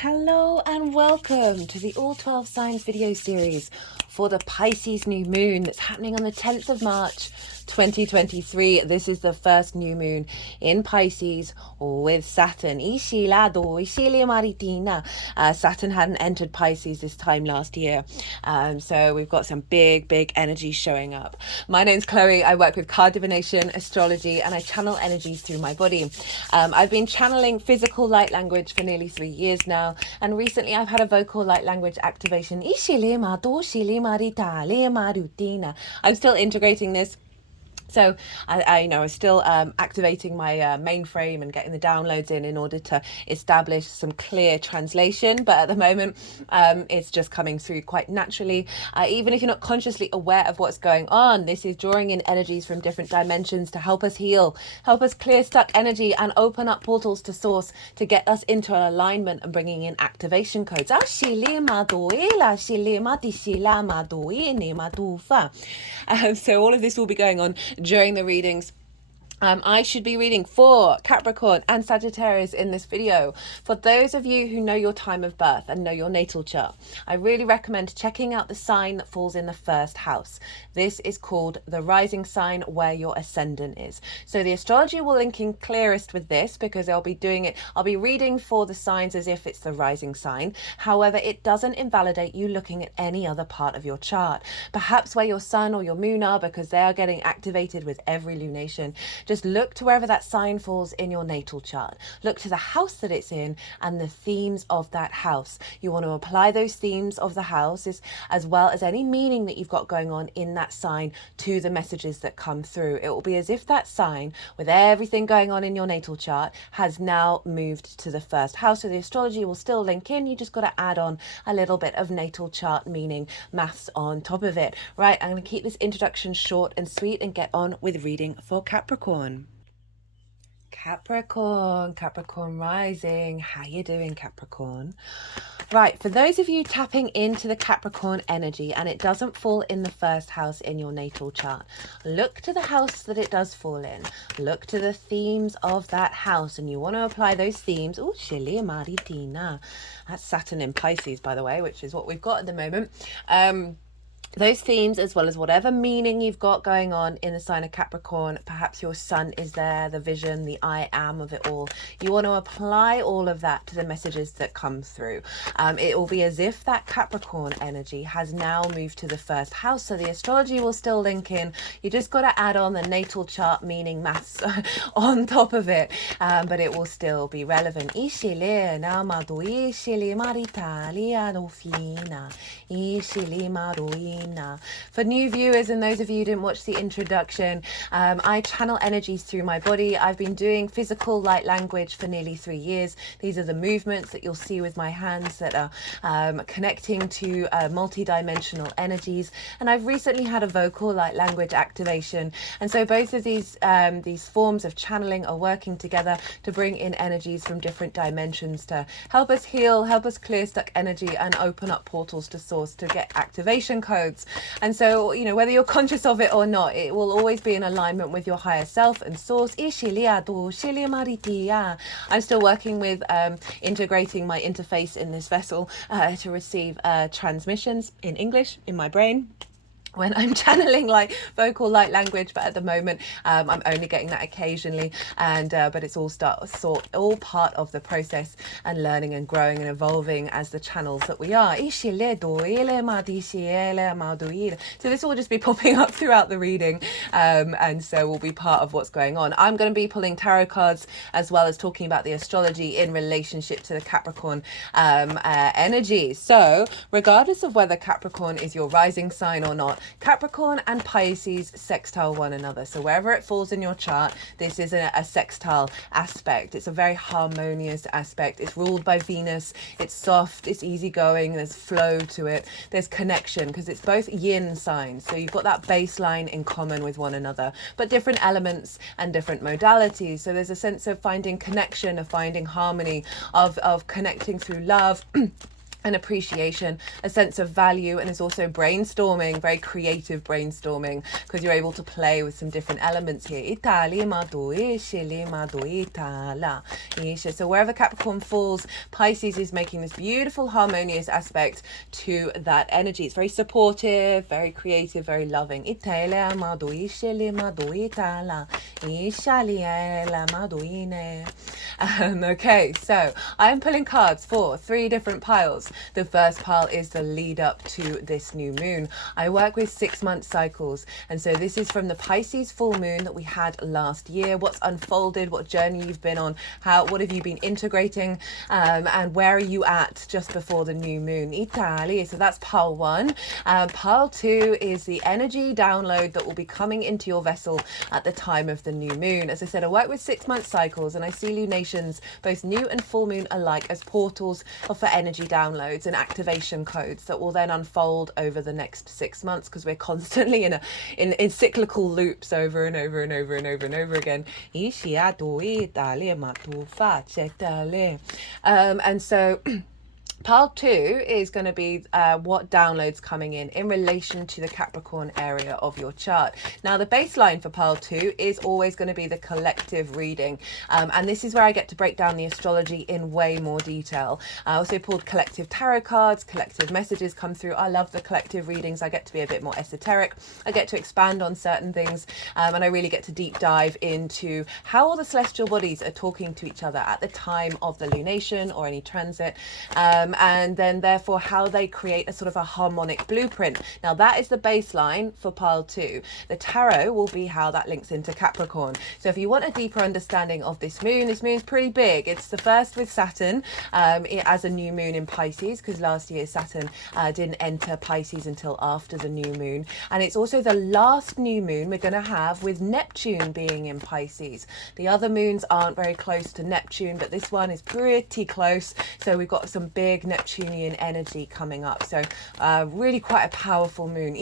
Hello and welcome to the All 12 Signs video series for the Pisces new moon that's happening on the 10th of March 2023. This is the first new moon in Pisces with Saturn. Saturn hadn't entered Pisces this time last year. So we've got some big energy showing up. My name's Chloe. I work with card divination, astrology, and I channel energies through my body. I've been channeling physical light language for nearly 3 years now, and recently I've had a vocal light language activation. I'm still integrating this. So I know I'm still activating my mainframe and getting the downloads in order to establish some clear translation. But at the moment, it's just coming through quite naturally. Even if you're not consciously aware of what's going on, this is drawing in energies from different dimensions to help us heal, help us clear stuck energy and open up portals to source to get us into an alignment and bringing in activation codes. So all of this will be going on during the readings. I should be reading for Capricorn and Sagittarius in this video. For those of you who know your time of birth and know your natal chart, I really recommend checking out the sign that falls in the first house. This is called the rising sign, where your ascendant is. So the astrology will link in clearest with this because I'll be doing it. I'll be reading for the signs as if it's the rising sign. However, it doesn't invalidate you looking at any other part of your chart. Perhaps where your sun or your moon are, because they are getting activated with every lunation. Just look to wherever that sign falls in your natal chart. Look to the house that it's in and the themes of that house. You want to apply those themes of the houses as well as any meaning that you've got going on in that sign to the messages that come through. It will be as if that sign, with everything going on in your natal chart, has now moved to the first house. So the astrology will still link in. You just got to add on a little bit of natal chart meaning, maths on top of it. Right, I'm going to keep this introduction short and sweet and get on with reading for Capricorn. Capricorn rising. How you doing, Capricorn? Right, for those of you tapping into the Capricorn energy and it doesn't fall in the first house in your natal chart, look to the house that it does fall in. Look to the themes of that house, and you want to apply those themes. Oh, Shili Maritina. That's Saturn in Pisces, by the way, which is what we've got at the moment. Those themes, as well as whatever meaning you've got going on in the sign of Capricorn. Perhaps your sun is there, the vision, the I am of it all. You want to apply all of that to the messages that come through. It will be as if that Capricorn energy has now moved to the first house, so the astrology will still link in. You just got to add on the natal chart meaning, maths on top of it, but it will still be relevant. For new viewers and those of you who didn't watch the introduction, I channel energies through my body. I've been doing physical light language for nearly 3 years. These are the movements that you'll see with my hands that are connecting to multi-dimensional energies. And I've recently had a vocal light language activation. And so both of these forms of channeling are working together to bring in energies from different dimensions to help us heal, help us clear stuck energy and open up portals to source to get activation codes. And so, you know, whether you're conscious of it or not, it will always be in alignment with your higher self and source. I'm still working with integrating my interface in this vessel to receive transmissions in English in my brain when I'm channeling like vocal light language, but at the moment I'm only getting that occasionally, and but it's all all part of the process and learning and growing and evolving as the channels that we are. So this will just be popping up throughout the reading, and so will be part of what's going on. I'm going to be pulling tarot cards as well as talking about the astrology in relationship to the Capricorn energy. So regardless of whether Capricorn is your rising sign or not, Capricorn and Pisces sextile one another. So wherever it falls in your chart, this is a sextile aspect. It's a very harmonious aspect. It's ruled by Venus. It's soft. It's easygoing. There's flow to it. There's connection because it's both yin signs. So you've got that baseline in common with one another, but different elements and different modalities. So there's a sense of finding connection, of finding harmony, of connecting through love. an appreciation, a sense of value, and is also brainstorming, very creative brainstorming, because you're able to play with some different elements here. So wherever Capricorn falls, Pisces is making this beautiful harmonious aspect to that energy. It's very supportive, very creative, very loving. Okay, so I'm pulling cards for 3 different piles. The first pile is the lead up to this new moon. I work with 6-month cycles, and so this is from the Pisces full moon that we had last year. What's unfolded, what journey you've been on, what have you been integrating, and where are you at just before the new moon. Italy. So that's pile 1. Pile 2 is the energy download that will be coming into your vessel at the time of the new moon. As I said, I work with 6-month cycles, and I see lunations, both new and full moon alike, as portals for energy downloads and activation codes that will then unfold over the next 6 months, because we're constantly in cyclical loops over and over and over and over and over again. And so pile 2 is going to be what downloads coming in relation to the Capricorn area of your chart. Now, the baseline for pile 2 is always going to be the collective reading. And this is where I get to break down the astrology in way more detail. I also pulled collective tarot cards, collective messages come through. I love the collective readings. I get to be a bit more esoteric. I get to expand on certain things. And I really get to deep dive into how all the celestial bodies are talking to each other at the time of the lunation or any transit. And then therefore how they create a sort of a harmonic blueprint. Now that is the baseline for pile 2. The tarot will be how that links into Capricorn. So if you want a deeper understanding of this moon's pretty big. It's the first with Saturn as a new moon in Pisces, because last year Saturn didn't enter Pisces until after the new moon. And it's also the last new moon we're going to have with Neptune being in Pisces. The other moons aren't very close to Neptune, but this one is pretty close. So we've got some big Neptunian energy coming up. So really quite a powerful moon.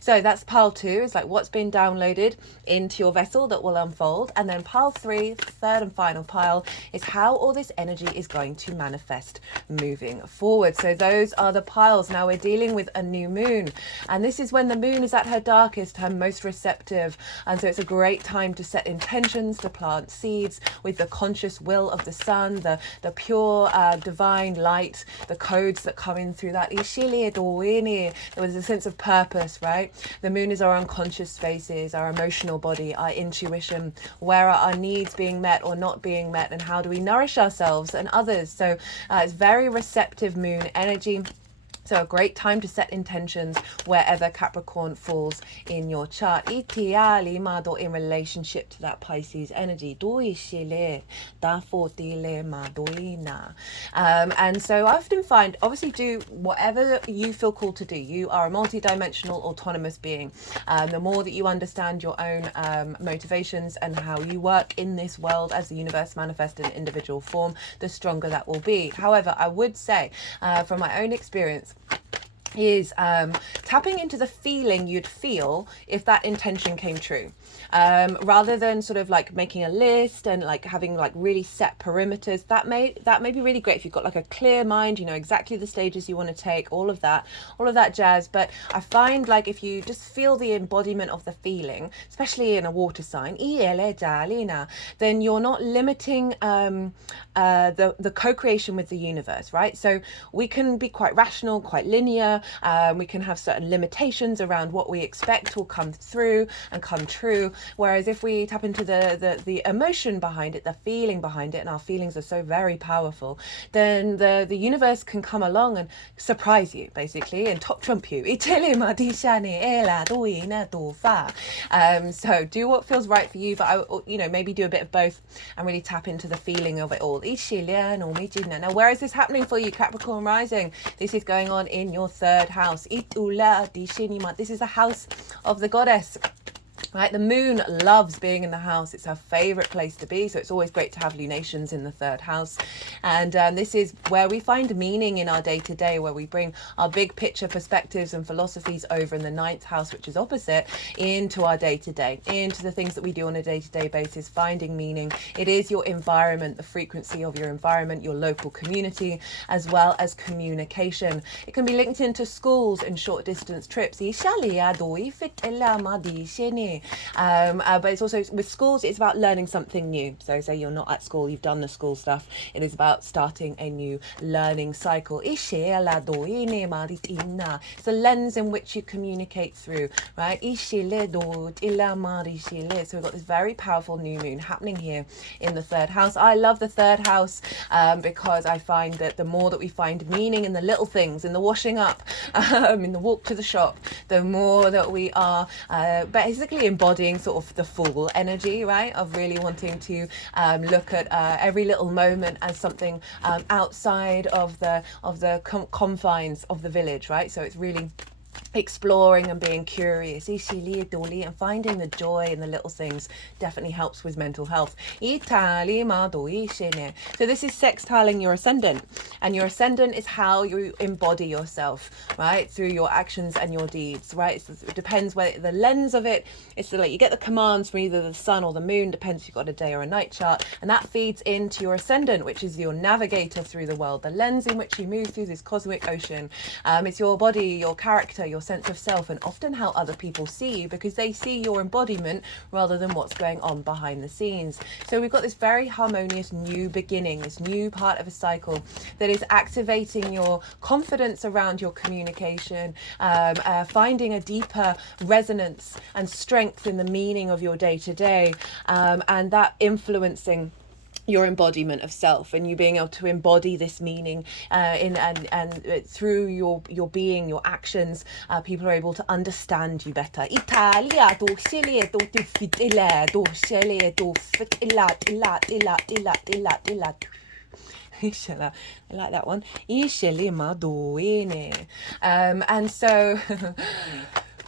So that's pile 2. It's like what's been downloaded into your vessel that will unfold. And then pile 3, third and final pile, is how all this energy is going to manifest moving forward. So those are the piles. Now we're dealing with a new moon, and this is when the moon is at her darkest, her most receptive, and so it's a great time to set intentions, to plant seeds with the conscious will of the sun, the pure divine light, the codes that come in through that. There was a sense of purpose, right? The moon is our unconscious spaces, our emotional body, our intuition. Where are our needs being met or not being met, and how do we nourish ourselves and others? So it's very receptive moon energy. So a great time to set intentions wherever Capricorn falls in your chart. In relationship to that Pisces energy. And so I often find, obviously do whatever you feel called to do. You are a multi-dimensional autonomous being. The more that you understand your own motivations and how you work in this world as the universe manifests in individual form, the stronger that will be. However, I would say from my own experience, is tapping into the feeling you'd feel if that intention came true, rather than sort of like making a list and like having like really set perimeters. That may be really great if you've got like a clear mind, you know exactly the stages you want to take, all of that jazz. But I find like if you just feel the embodiment of the feeling, especially in a water sign, then you're not limiting the co-creation with the universe, right? So we can be quite rational, quite linear. We can have certain limitations around what we expect will come through and come true. Whereas if we tap into the emotion behind it, the feeling behind it, and our feelings are so very powerful, then the universe can come along and surprise you, basically, and top trump you. So do what feels right for you, but maybe do a bit of both and really tap into the feeling of it all. Now, where is this happening for you, Capricorn rising? This is going on in your third house. This is a house of the goddess. Right, the moon loves being in the house. It's her favorite place to be. So it's always great to have lunations in the third house. And this is where we find meaning in our day to day, where we bring our big picture perspectives and philosophies over in the ninth house, which is opposite, into our day to day, into the things that we do on a day to day basis, finding meaning. It is your environment, the frequency of your environment, your local community, as well as communication. It can be linked into schools and short distance trips. But it's also with schools, it's about learning something new. So say you're not at school, you've done the school stuff. It is about starting a new learning cycle. It's the lens in which you communicate through, right? So we've got this very powerful new moon happening here in the third house. I love the third house because I find that the more that we find meaning in the little things, in the washing up, in the walk to the shop, the more that we are basically embodying sort of the Fool energy, right, of really wanting to look at every little moment as something outside of the confines of the village, right? So it's really exploring and being curious and finding the joy in the little things definitely helps with mental health. So this is sextiling your ascendant, and your ascendant is how you embody yourself, right, through your actions and your deeds, right? So it depends where the lens of it. It's like you get the commands from either the sun or the moon, depends if you've got a day or a night chart, and that feeds into your ascendant, which is your navigator through the world, the lens in which you move through this cosmic ocean. It's your body, your character, your sense of self, and often how other people see you, because they see your embodiment rather than what's going on behind the scenes. So we've got this very harmonious new beginning, this new part of a cycle that is activating your confidence around your communication, finding a deeper resonance and strength in the meaning of your day-to-day, and that influencing your embodiment of self, and you being able to embody this meaning through your being, your actions, people are able to understand you better. I like that one. And so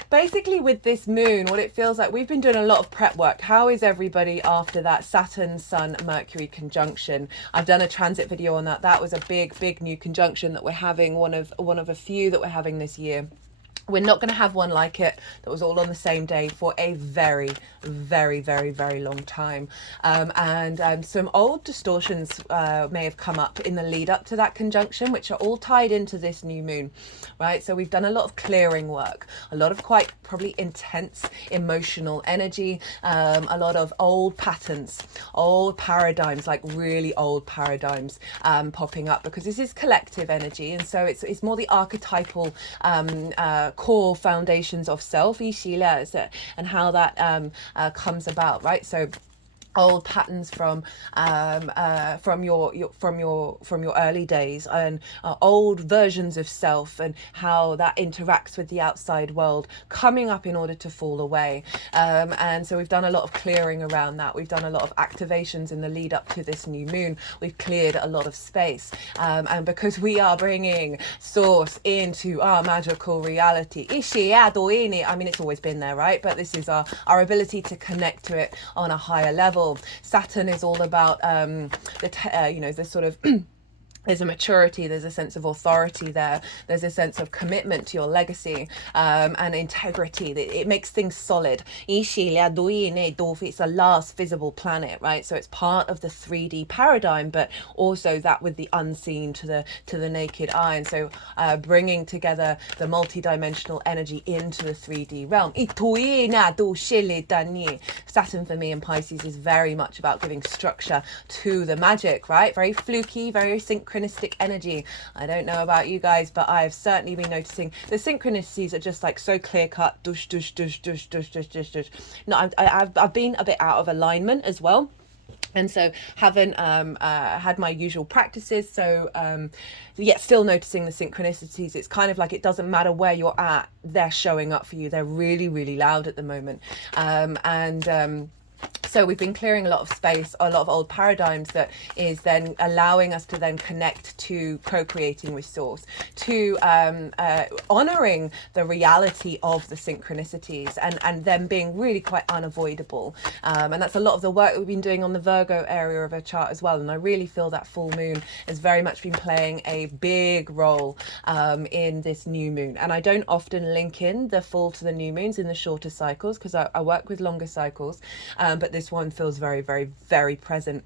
basically with this moon, what it feels like, we've been doing a lot of prep work. How is everybody after that Saturn, Sun, Mercury conjunction? I've done a transit video on that. That was a big new conjunction that we're having, one of a few that we're having this year. We're not going to have one like it that was all on the same day for a very long time. And some old distortions may have come up in the lead up to that conjunction, which are all tied into this new moon, right? So we've done a lot of clearing work, a lot of quite probably intense emotional energy, a lot of old patterns, old paradigms, like really old paradigms popping up, because this is collective energy. And so it's more the archetypal core foundations of self, and how that comes about, right? So old patterns from your early days, and old versions of self, and how that interacts with the outside world coming up in order to fall away. And so we've done a lot of clearing around that. We've done a lot of activations in the lead up to this new moon. We've cleared a lot of space, and because we are bringing source into our magical reality, I mean, it's always been there, right? But this is our ability to connect to it on a higher level. Saturn is all about the sort of there's a maturity, there's a sense of authority there, there's a sense of commitment to your legacy, and integrity. It makes things solid. It's a last visible planet, right? So it's part of the 3D paradigm, but also that with the unseen to the naked eye. And so bringing together the multi-dimensional energy into the 3D realm. Saturn for me in Pisces is very much about giving structure to the magic, right? Very fluky, very synchronistic energy. I don't know about you guys, but I have certainly been noticing the synchronicities are just like so clear cut. Dush, dush, dush, dush, dush, dush, dush, dush. No, I've been a bit out of alignment as well. And so haven't had my usual practices. So yet still noticing the synchronicities. It's kind of like it doesn't matter where you're at, they're showing up for you. They're really loud at the moment. So we've been clearing a lot of space, a lot of old paradigms that is then allowing us to then connect to co-creating with source, to honoring the reality of the synchronicities and them being really quite unavoidable. And that's a lot of the work that we've been doing on the Virgo area of our chart as well. And I really feel that full moon has very much been playing a big role in this new moon. And I don't often link in the full to the new moons in the shorter cycles because I work with longer cycles, but this one feels very, very, very present.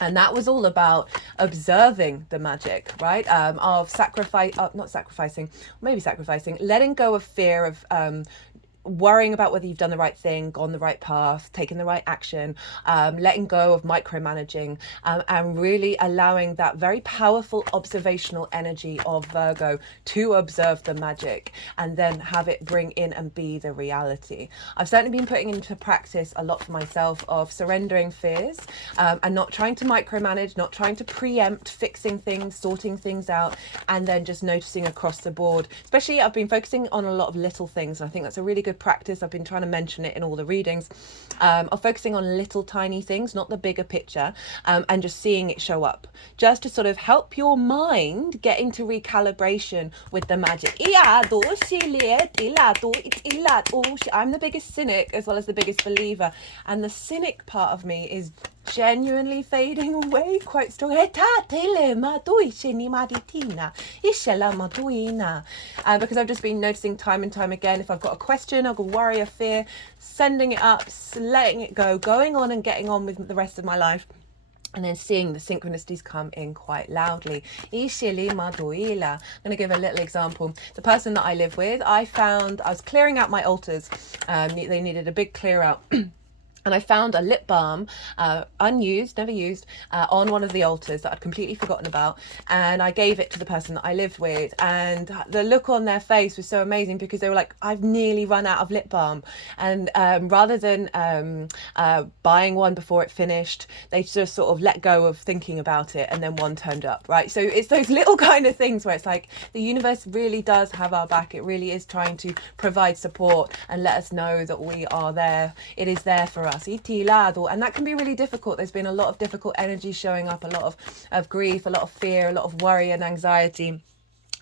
And that was all about observing the magic, right? Of not sacrificing, maybe sacrificing, letting go of fear of worrying about whether you've done the right thing, gone the right path, taken the right action, letting go of micromanaging, and really allowing that very powerful observational energy of Virgo to observe the magic and then have it bring in and be the reality. I've certainly been putting into practice a lot for myself of surrendering fears, and not trying to micromanage, not trying to preempt fixing things, sorting things out, and then just noticing across the board. Especially I've been focusing on a lot of little things, and I think that's a really good practice. I've been trying to mention it in all the readings, of focusing on little tiny things, not the bigger picture, and just seeing it show up, just to sort of help your mind get into recalibration with the magic. I'm the biggest cynic as well as the biggest believer, and the cynic part of me is genuinely fading away quite strong, because I've just been noticing time and time again, if I've got a question, I've got a worry, a fear, sending it up, letting it go, going on and getting on with the rest of my life, and then seeing the synchronicities come in quite loudly. I'm going to give a little example. The person that I live with, I was clearing out my altars. They needed a big clear out. And I found a lip balm, unused, never used, on one of the altars that I'd completely forgotten about. And I gave it to the person that I lived with. And the look on their face was so amazing because they were like, I've nearly run out of lip balm. And rather than buying one before it finished, they just sort of let go of thinking about it. And then one turned up, right? So it's those little kind of things where it's like the universe really does have our back. It really is trying to provide support and let us know that we are there. It is there for us. And that can be really difficult. There's been a lot of difficult energy showing up, a lot of grief, a lot of fear, a lot of worry and anxiety.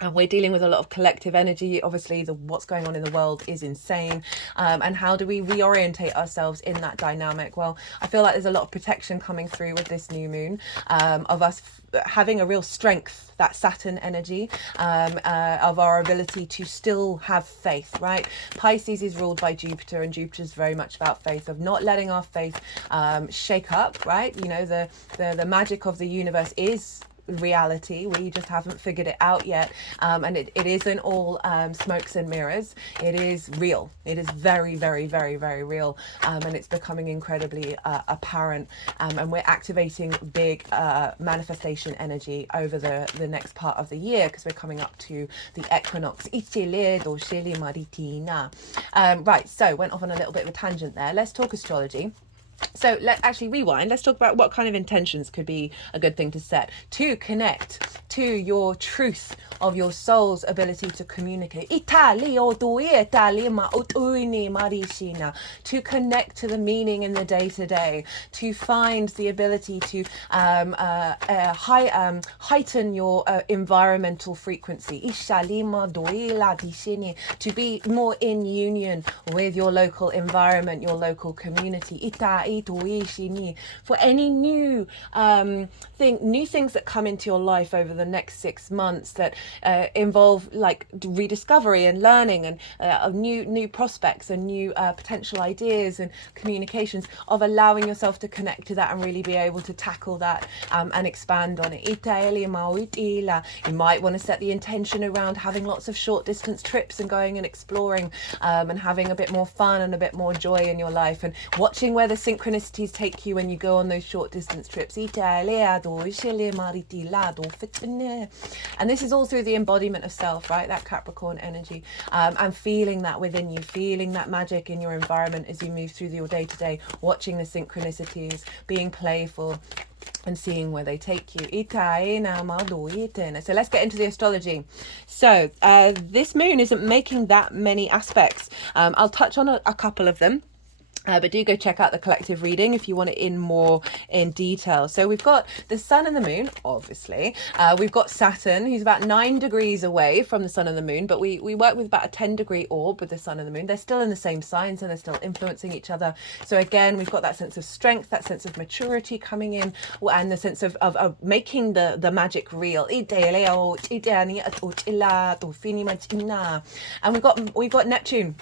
And we're dealing with a lot of collective energy. Obviously, what's going on in the world is insane. And how do we reorientate ourselves in that dynamic? Well, I feel like there's a lot of protection coming through with this new moon, of us having a real strength, that Saturn energy, of our ability to still have faith, right? Pisces is ruled by Jupiter, and Jupiter is very much about faith, of not letting our faith shake up, right? You know, the magic of the universe is reality. We just haven't figured it out yet, and it isn't all smokes and mirrors. It is real. It is very, very, very, very real, and it's becoming incredibly apparent, and we're activating big manifestation energy over the next part of the year, because we're coming up to the equinox. Right, so went off on a little bit of a tangent there. Let's talk astrology. So let's actually rewind. Let's talk about what kind of intentions could be a good thing to set to connect to your truth of your soul's ability to communicate. To connect to the meaning in the day-to-day, to find the ability to heighten your environmental frequency, to be more in union with your local environment, your local community. For any new things that come into your life over the next 6 months that involve like rediscovery and learning and new prospects and new potential ideas and communications, of allowing yourself to connect to that and really be able to tackle that and expand on it. You might want to set the intention around having lots of short distance trips and going and exploring, and having a bit more fun and a bit more joy in your life, and watching where the synchronicities take you when you go on those short distance trips. And this is all through the embodiment of self, right? That Capricorn energy, and feeling that within you, feeling that magic in your environment as you move through your day-to-day, watching the synchronicities, being playful and seeing where they take you. So let's get into the astrology. So this moon isn't making that many aspects. I'll touch on a couple of them. But do go check out the collective reading if you want it in more in detail. So we've got the sun and the moon, obviously. We've got Saturn, who's about 9 degrees away from the sun and the moon, but we work with about a 10-degree orb with the sun and the moon. They're still in the same sign, so they're still influencing each other. So again, we've got that sense of strength, that sense of maturity coming in, and the sense of making the magic real. And we've got Neptune.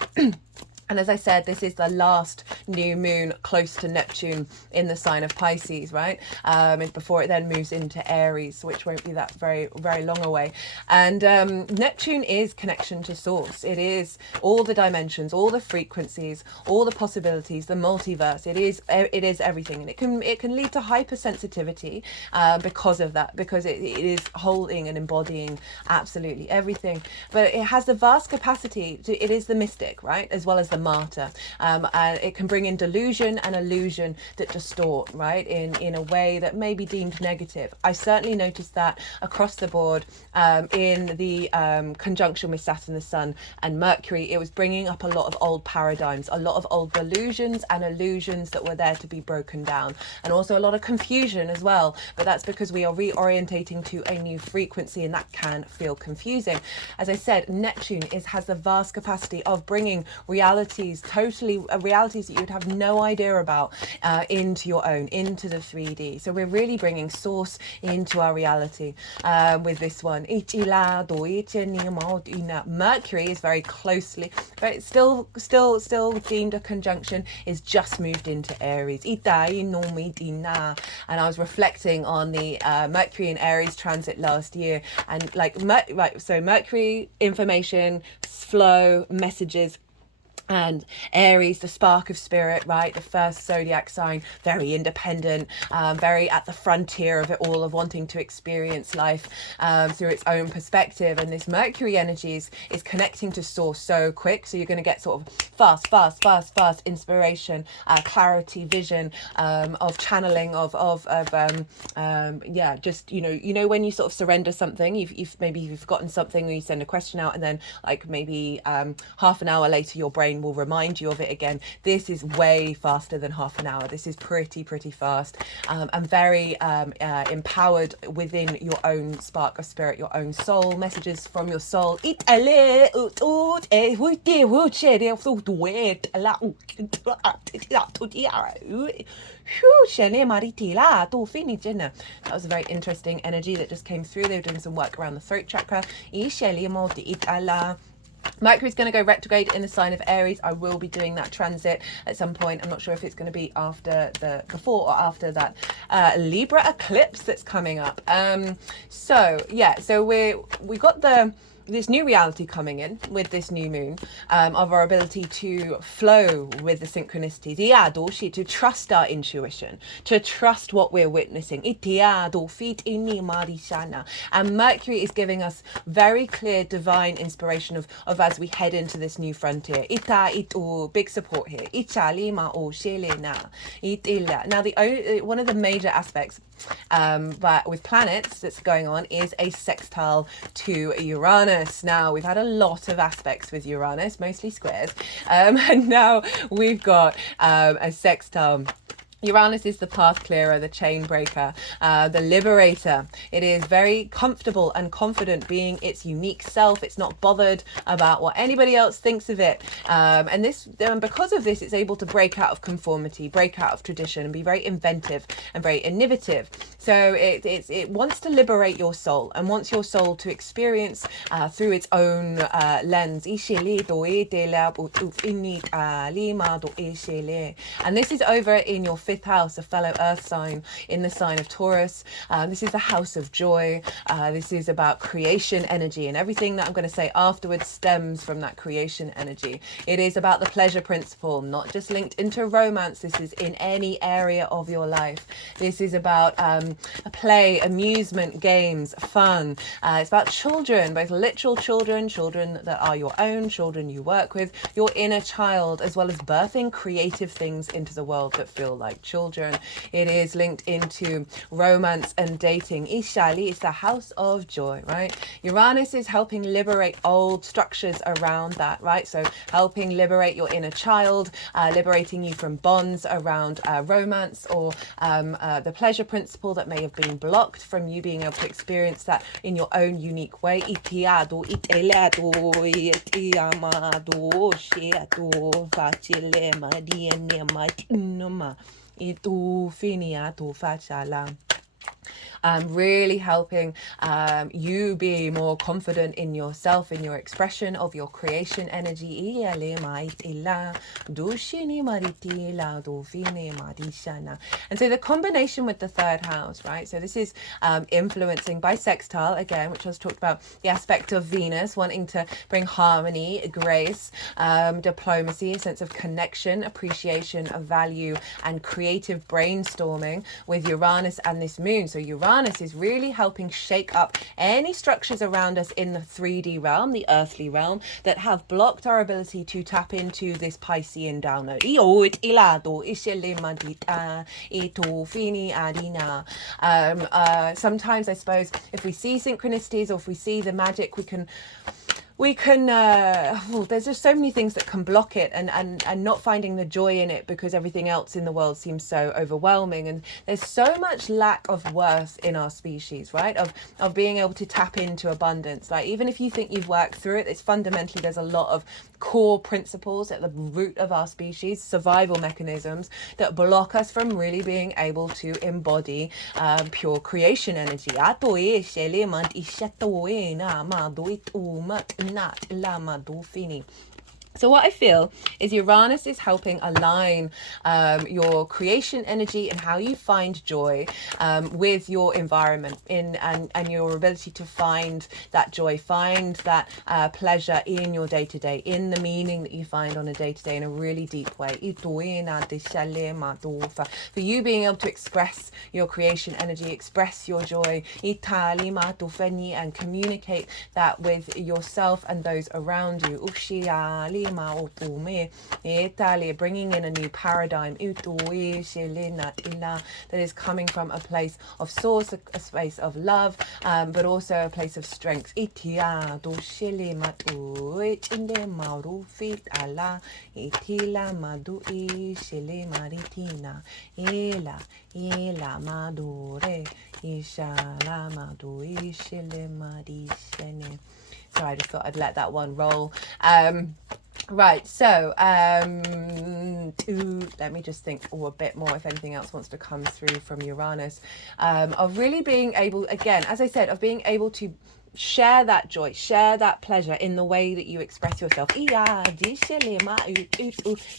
And as I said, this is the last new moon close to Neptune in the sign of Pisces, right? Before it then moves into Aries, which won't be that very, very long away. And Neptune is connection to source. It is all the dimensions, all the frequencies, all the possibilities, the multiverse. It is everything. And it can lead to hypersensitivity because of that, because it is holding and embodying absolutely everything. But it has the vast capacity it is the mystic, right? As well as the martyr, and it can bring in delusion and illusion that distort, right, in a way that may be deemed negative. I certainly noticed that across the board in the conjunction with Saturn, the Sun, and Mercury. It was bringing up a lot of old paradigms, a lot of old delusions and illusions that were there to be broken down, and also a lot of confusion as well. But that's because we are reorientating to a new frequency, and that can feel confusing. As I said, Neptune has the vast capacity of bringing realities, realities that you would have no idea about, into your own, into the 3D. So we're really bringing source into our reality with this one. Mercury is very closely, but still deemed a conjunction, is just moved into Aries. And I was reflecting on the Mercury in Aries transit last year, and so Mercury, information, flow, messages. And Aries, the spark of spirit, right? The first zodiac sign, very independent, very at the frontier of it all, of wanting to experience life through its own perspective. And this Mercury energy is connecting to source so quick. So you're going to get sort of fast inspiration, clarity, vision, of channeling, just, when you sort of surrender something, you've forgotten something, or you send a question out, and then like maybe half an hour later, your brain will remind you of it again. This is way faster than half an hour. This is pretty fast, and very empowered within your own spark of spirit, your own soul, messages from your soul. That was a very interesting energy that just came through. They were doing some work around the throat chakra. Mercury's going to go retrograde in the sign of Aries. I will be doing that transit at some point. I'm not sure if it's going to be before or after that Libra eclipse that's coming up. So we got this new reality coming in with this new moon, of our ability to flow with the synchronicities, to trust our intuition, to trust what we're witnessing. And Mercury is giving us very clear divine inspiration of as we head into this new frontier. Big support here. Now, one of the major aspects but with planets that's going on is a sextile to Uranus. Now, we've had a lot of aspects with Uranus, mostly squares, and now we've got a sextile. Uranus is the path clearer, the chain breaker, the liberator. It is very comfortable and confident being its unique self. It's not bothered about what anybody else thinks of it. And because of this, it's able to break out of conformity, break out of tradition, and be very inventive and very innovative. So it wants to liberate your soul and wants your soul to experience through its own lens. And this is over in your fifth house, a fellow earth sign, in the sign of Taurus. This is the house of joy. This is about creation energy, and everything that I'm going to say afterwards stems from that creation energy. It is about the pleasure principle, not just linked into romance. This is in any area of your life. This is about play, amusement, games, fun. It's about children, both literal children, children that are your own, children you work with, your inner child, as well as birthing creative things into the world that feel like children. It is linked into romance and dating. Ishali is the house of joy, right? Uranus is helping liberate old structures around that, right? So helping liberate your inner child, liberating you from bonds around romance or the pleasure principle that may have been blocked from you being able to experience that in your own unique way. Itiado, itelado, itiamado, sheato, facile, madiene, matinoma, itu finiato, facala. Really helping you be more confident in yourself, in your expression of your creation energy. And so the combination with the third house, right? So this is influencing by sextile again, which I was talked about, the aspect of Venus wanting to bring harmony, grace, diplomacy, a sense of connection, appreciation of value, and creative brainstorming with Uranus and this moon. So Uranus is really helping shake up any structures around us in the 3D realm, the earthly realm, that have blocked our ability to tap into this Piscean download. Sometimes I suppose if we see synchronicities or if we see the magic, we can there's just so many things that can block it, and not finding the joy in it because everything else in the world seems so overwhelming. And there's so much lack of worth in our species, right, of being able to tap into abundance. Like, even if you think you've worked through it, it's fundamentally, there's a lot of core principles at the root of our species, survival mechanisms, that block us from really being able to embody pure creation energy. So what I feel is Uranus is helping align your creation energy and how you find joy with your environment and your ability to find that joy, find that pleasure in your day-to-day, in the meaning that you find on a day-to-day in a really deep way. For you being able to express your creation energy, express your joy, and communicate that with yourself and those around you. Bringing in a new paradigm that is coming from a place of source, a space of love, but also a place of strength. So I just thought I'd let that one roll. Right, so let me just think a bit more if anything else wants to come through from Uranus, of really being able, again, as I said, of being able to share that joy, share that pleasure in the way that you express yourself.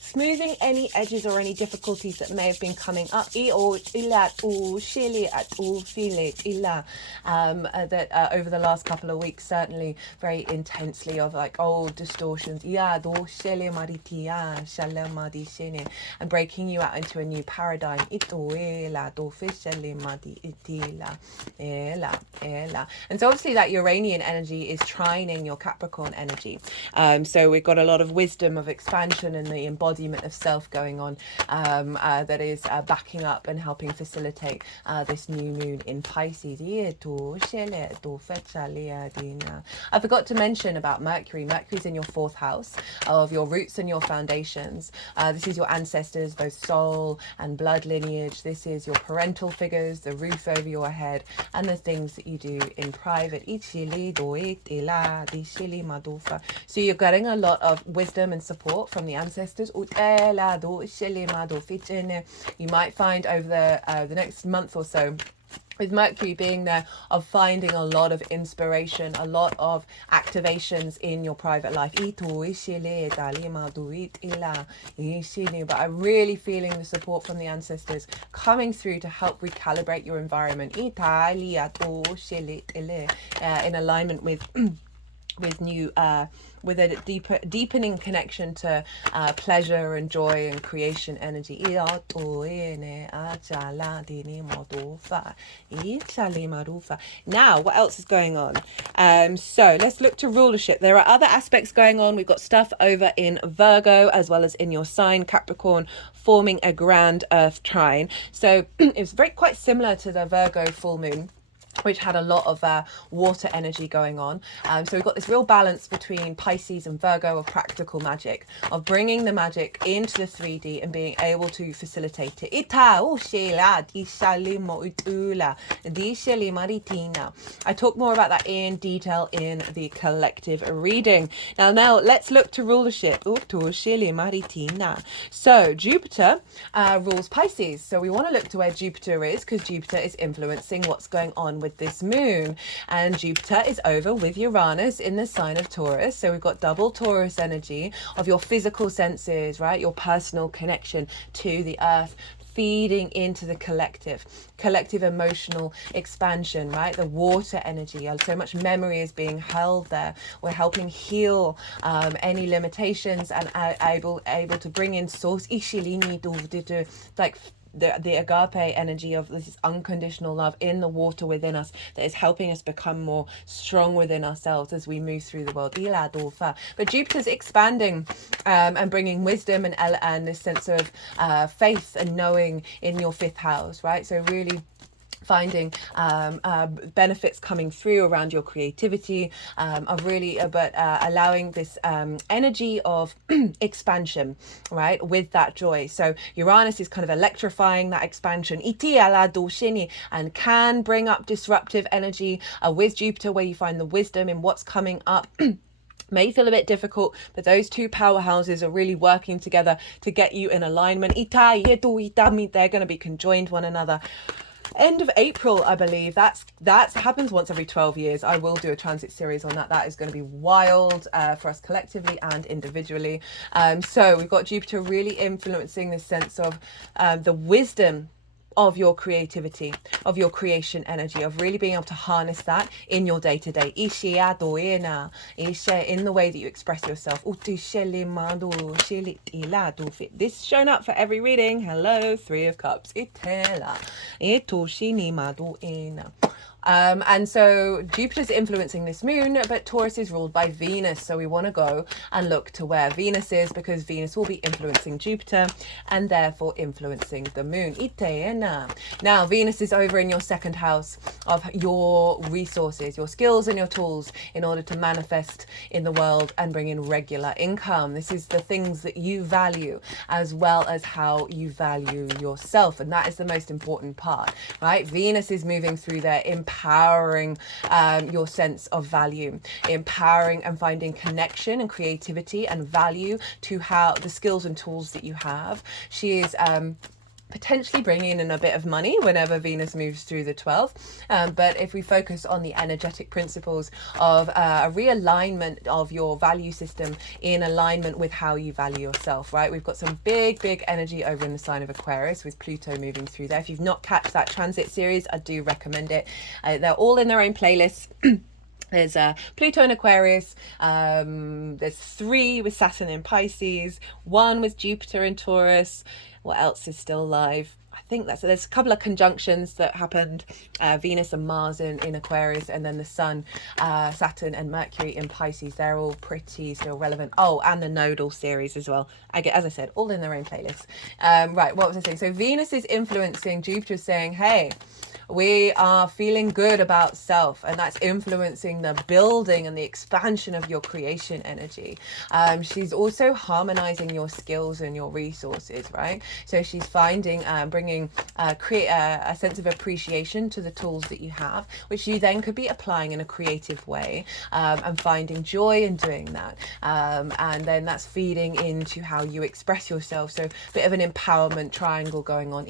Smoothing any edges or any difficulties that may have been coming up. That over the last couple of weeks, certainly very intensely, of like old distortions. And breaking you out into a new paradigm. And so obviously that Uranian energy is trining your Capricorn energy. So we've got a lot of wisdom of expansion and the embodiment of self going on, that is backing up and helping facilitate this new moon in Pisces. I forgot to mention about Mercury. Mercury's in your 4th house of your roots and your foundations. This is your ancestors, both soul and blood lineage. This is your parental figures, the roof over your head, and the things that you do in private. So you're getting a lot of wisdom and support from the ancestors. You might find over the next month or so, with Mercury being there, of finding a lot of inspiration, a lot of activations in your private life. But I'm really feeling the support from the ancestors coming through to help recalibrate your environment in alignment with with new with a deepening connection to pleasure and joy and creation energy. Now, what else is going on? So let's look to rulership. There are other aspects going on. We've got stuff over in Virgo as well as in your sign Capricorn, forming a grand earth trine. So it's quite similar to the Virgo full moon, which had a lot of water energy going on. So we've got this real balance between Pisces and Virgo of practical magic, of bringing the magic into the 3D and being able to facilitate it. I talk more about that in detail in the collective reading. Now let's look to rulership. So Jupiter rules Pisces. So we want to look to where Jupiter is, because Jupiter is influencing what's going on with this moon, and Jupiter is over with Uranus in the sign of Taurus. So we've got double Taurus energy of your physical senses, right? Your personal connection to the earth, feeding into the collective emotional expansion, right? The water energy, so much memory is being held there. We're helping heal any limitations and able to bring in source like the agape energy of this unconditional love in the water within us that is helping us become more strong within ourselves as we move through the world. But Jupiter's expanding and bringing wisdom and this sense of faith and knowing in your 5th house, right? So really finding benefits coming through around your creativity, of really allowing this energy of expansion, right, with that joy. So Uranus is kind of electrifying that expansion and can bring up disruptive energy with Jupiter, where you find the wisdom in what's coming up. May feel a bit difficult, but those two powerhouses are really working together to get you in alignment. They're going to be conjoined one another. End of April, I believe. That happens once every 12 years. I will do a transit series on that. That is going to be wild for us collectively and individually. So we've got Jupiter really influencing this sense of the wisdom of your creativity, of your creation energy, of really being able to harness that in your day-to-day. In the way that you express yourself. This is shown up for every reading. Hello, 3 of Cups. And so Jupiter's influencing this moon, but Taurus is ruled by Venus. So we want to go and look to where Venus is, because Venus will be influencing Jupiter and therefore influencing the moon. Now, Venus is over in your 2nd house of your resources, your skills and your tools in order to manifest in the world and bring in regular income. This is the things that you value as well as how you value yourself. And that is the most important part, right? Venus is moving through there, empowering your sense of value, empowering and finding connection and creativity and value to how the skills and tools that you have. She is potentially bringing in a bit of money whenever Venus moves through the 12th. But if we focus on the energetic principles of a realignment of your value system in alignment with how you value yourself, right? We've got some big energy over in the sign of Aquarius with Pluto moving through there. If you've not catched that transit series, I do recommend it. They're all in their own playlists. There's Pluto in Aquarius, there's 3 with Saturn in Pisces, 1 with Jupiter in Taurus. What else is still live? I think there's a couple of conjunctions that happened, Venus and Mars in Aquarius, and then the Sun, Saturn and Mercury in Pisces. They're all pretty still relevant. Oh, and the nodal series as well. As I said, all in their own playlists. Right, what was I saying? So Venus is influencing, Jupiter is saying, hey, we are feeling good about self, and that's influencing the building and the expansion of your creation energy. She's also harmonizing your skills and your resources, right? So she's finding, create a sense of appreciation to the tools that you have, which you then could be applying in a creative way, and finding joy in doing that. And then that's feeding into how you express yourself. So a bit of an empowerment triangle going on.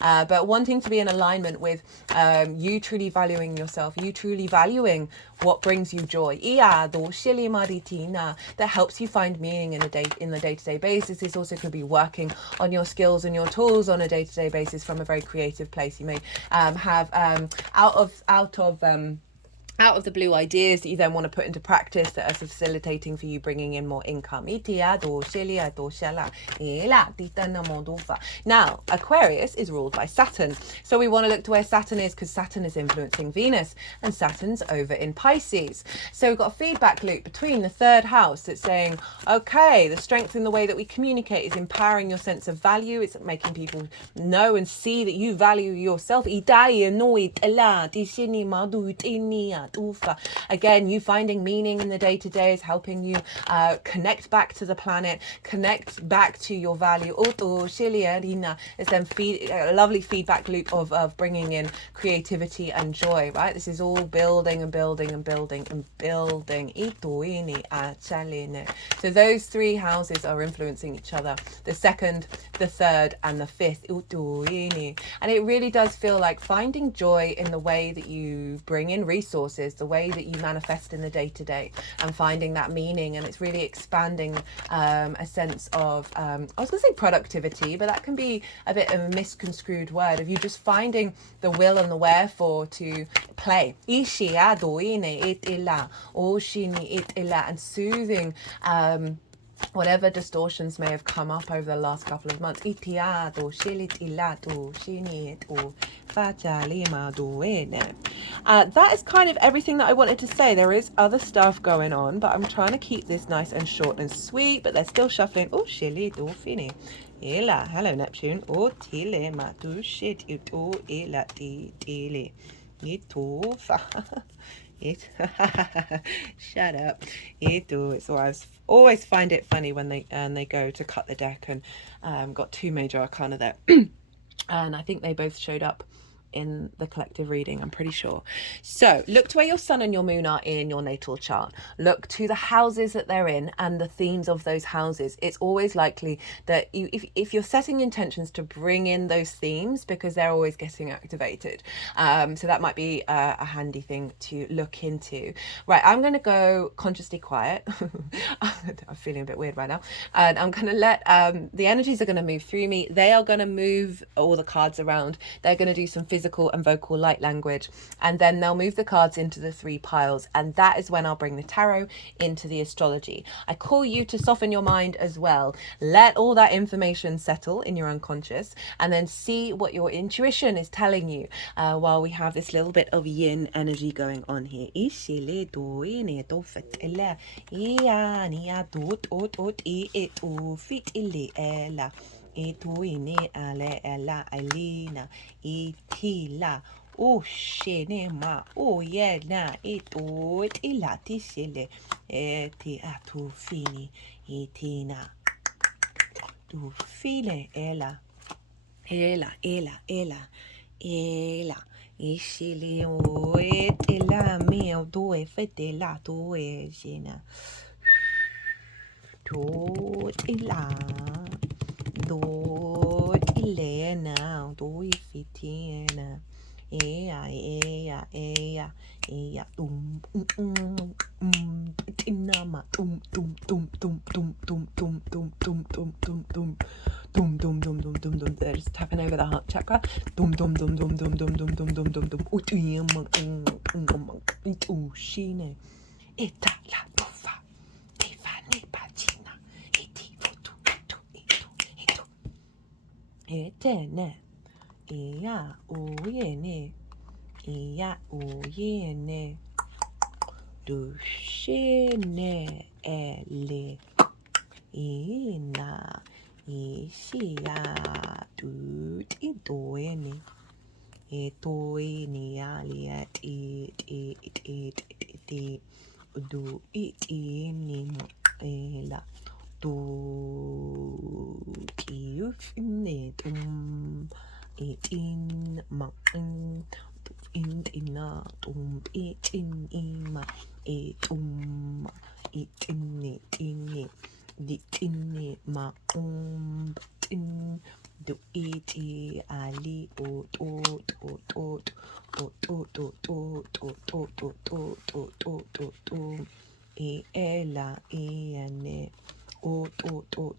but wanting to be in alignment with you truly valuing yourself, you truly valuing what brings you joy. That helps you find meaning in the day-to-day basis. This also could be working on your skills and your tools on a day-to-day basis from a very creative place. You may have out of the blue ideas that you then want to put into practice that are facilitating for you bringing in more income. Now, Aquarius is ruled by Saturn. So we want to look to where Saturn is, because Saturn is influencing Venus and Saturn's over in Pisces. So we've got a feedback loop between the third house that's saying, okay, the strength in the way that we communicate is empowering your sense of value. It's making people know and see that you value yourself. Again, you finding meaning in the day-to-day is helping you connect back to the planet, connect back to your value. It's then a lovely feedback loop of bringing in creativity and joy, right? This is all building and building and building and building. So those three houses are influencing each other, the second, the third, and the fifth. And it really does feel like finding joy in the way that you bring in resources, the way that you manifest in the day-to-day, and finding that meaning. And it's really expanding a sense of I was gonna say productivity, but that can be a bit of a misconstrued word, of you just finding the will and the wherefore to play and soothing whatever distortions may have come up over the last couple of months. That is kind of everything that I wanted to say. There is other stuff going on, but I'm trying to keep this nice and short and sweet, but they're still shuffling. Hello Neptune. Shut up. So I always find it funny when they go to cut the deck and got two major arcana there. And I think they both showed up in the collective reading, I'm pretty sure. So look to where your sun and your moon are in your natal chart. Look to the houses that they're in and the themes of those houses. It's always likely that if you're setting intentions to bring in those themes, because they're always getting activated. So that might be a handy thing to look into. Right, I'm going to go consciously quiet. I'm feeling a bit weird right now. And I'm going to let the energies are going to move through me. They are going to move all the cards around. They're going to do some physical and vocal light language, and then they'll move the cards into the three piles, and that is when I'll bring the tarot into the astrology. I call you to soften your mind as well. Let all that information settle in your unconscious, and then see what your intuition is telling you while we have this little bit of yin energy going on here. Ela alina itila ma na itila tisile ti atu fini itina tu file ela ishili itila mio due fetela tu jina tu ila do ilena do ifitina tinama they're just tapping over the heart chakra. Shine eta la tufa tifani pachina iti itu etene iya oyene dushine ele ina ishia itoene aliat it do itini ela do kiufne itin makin intina itin ima itini ditini tin do iti ali o to e ela e ane o to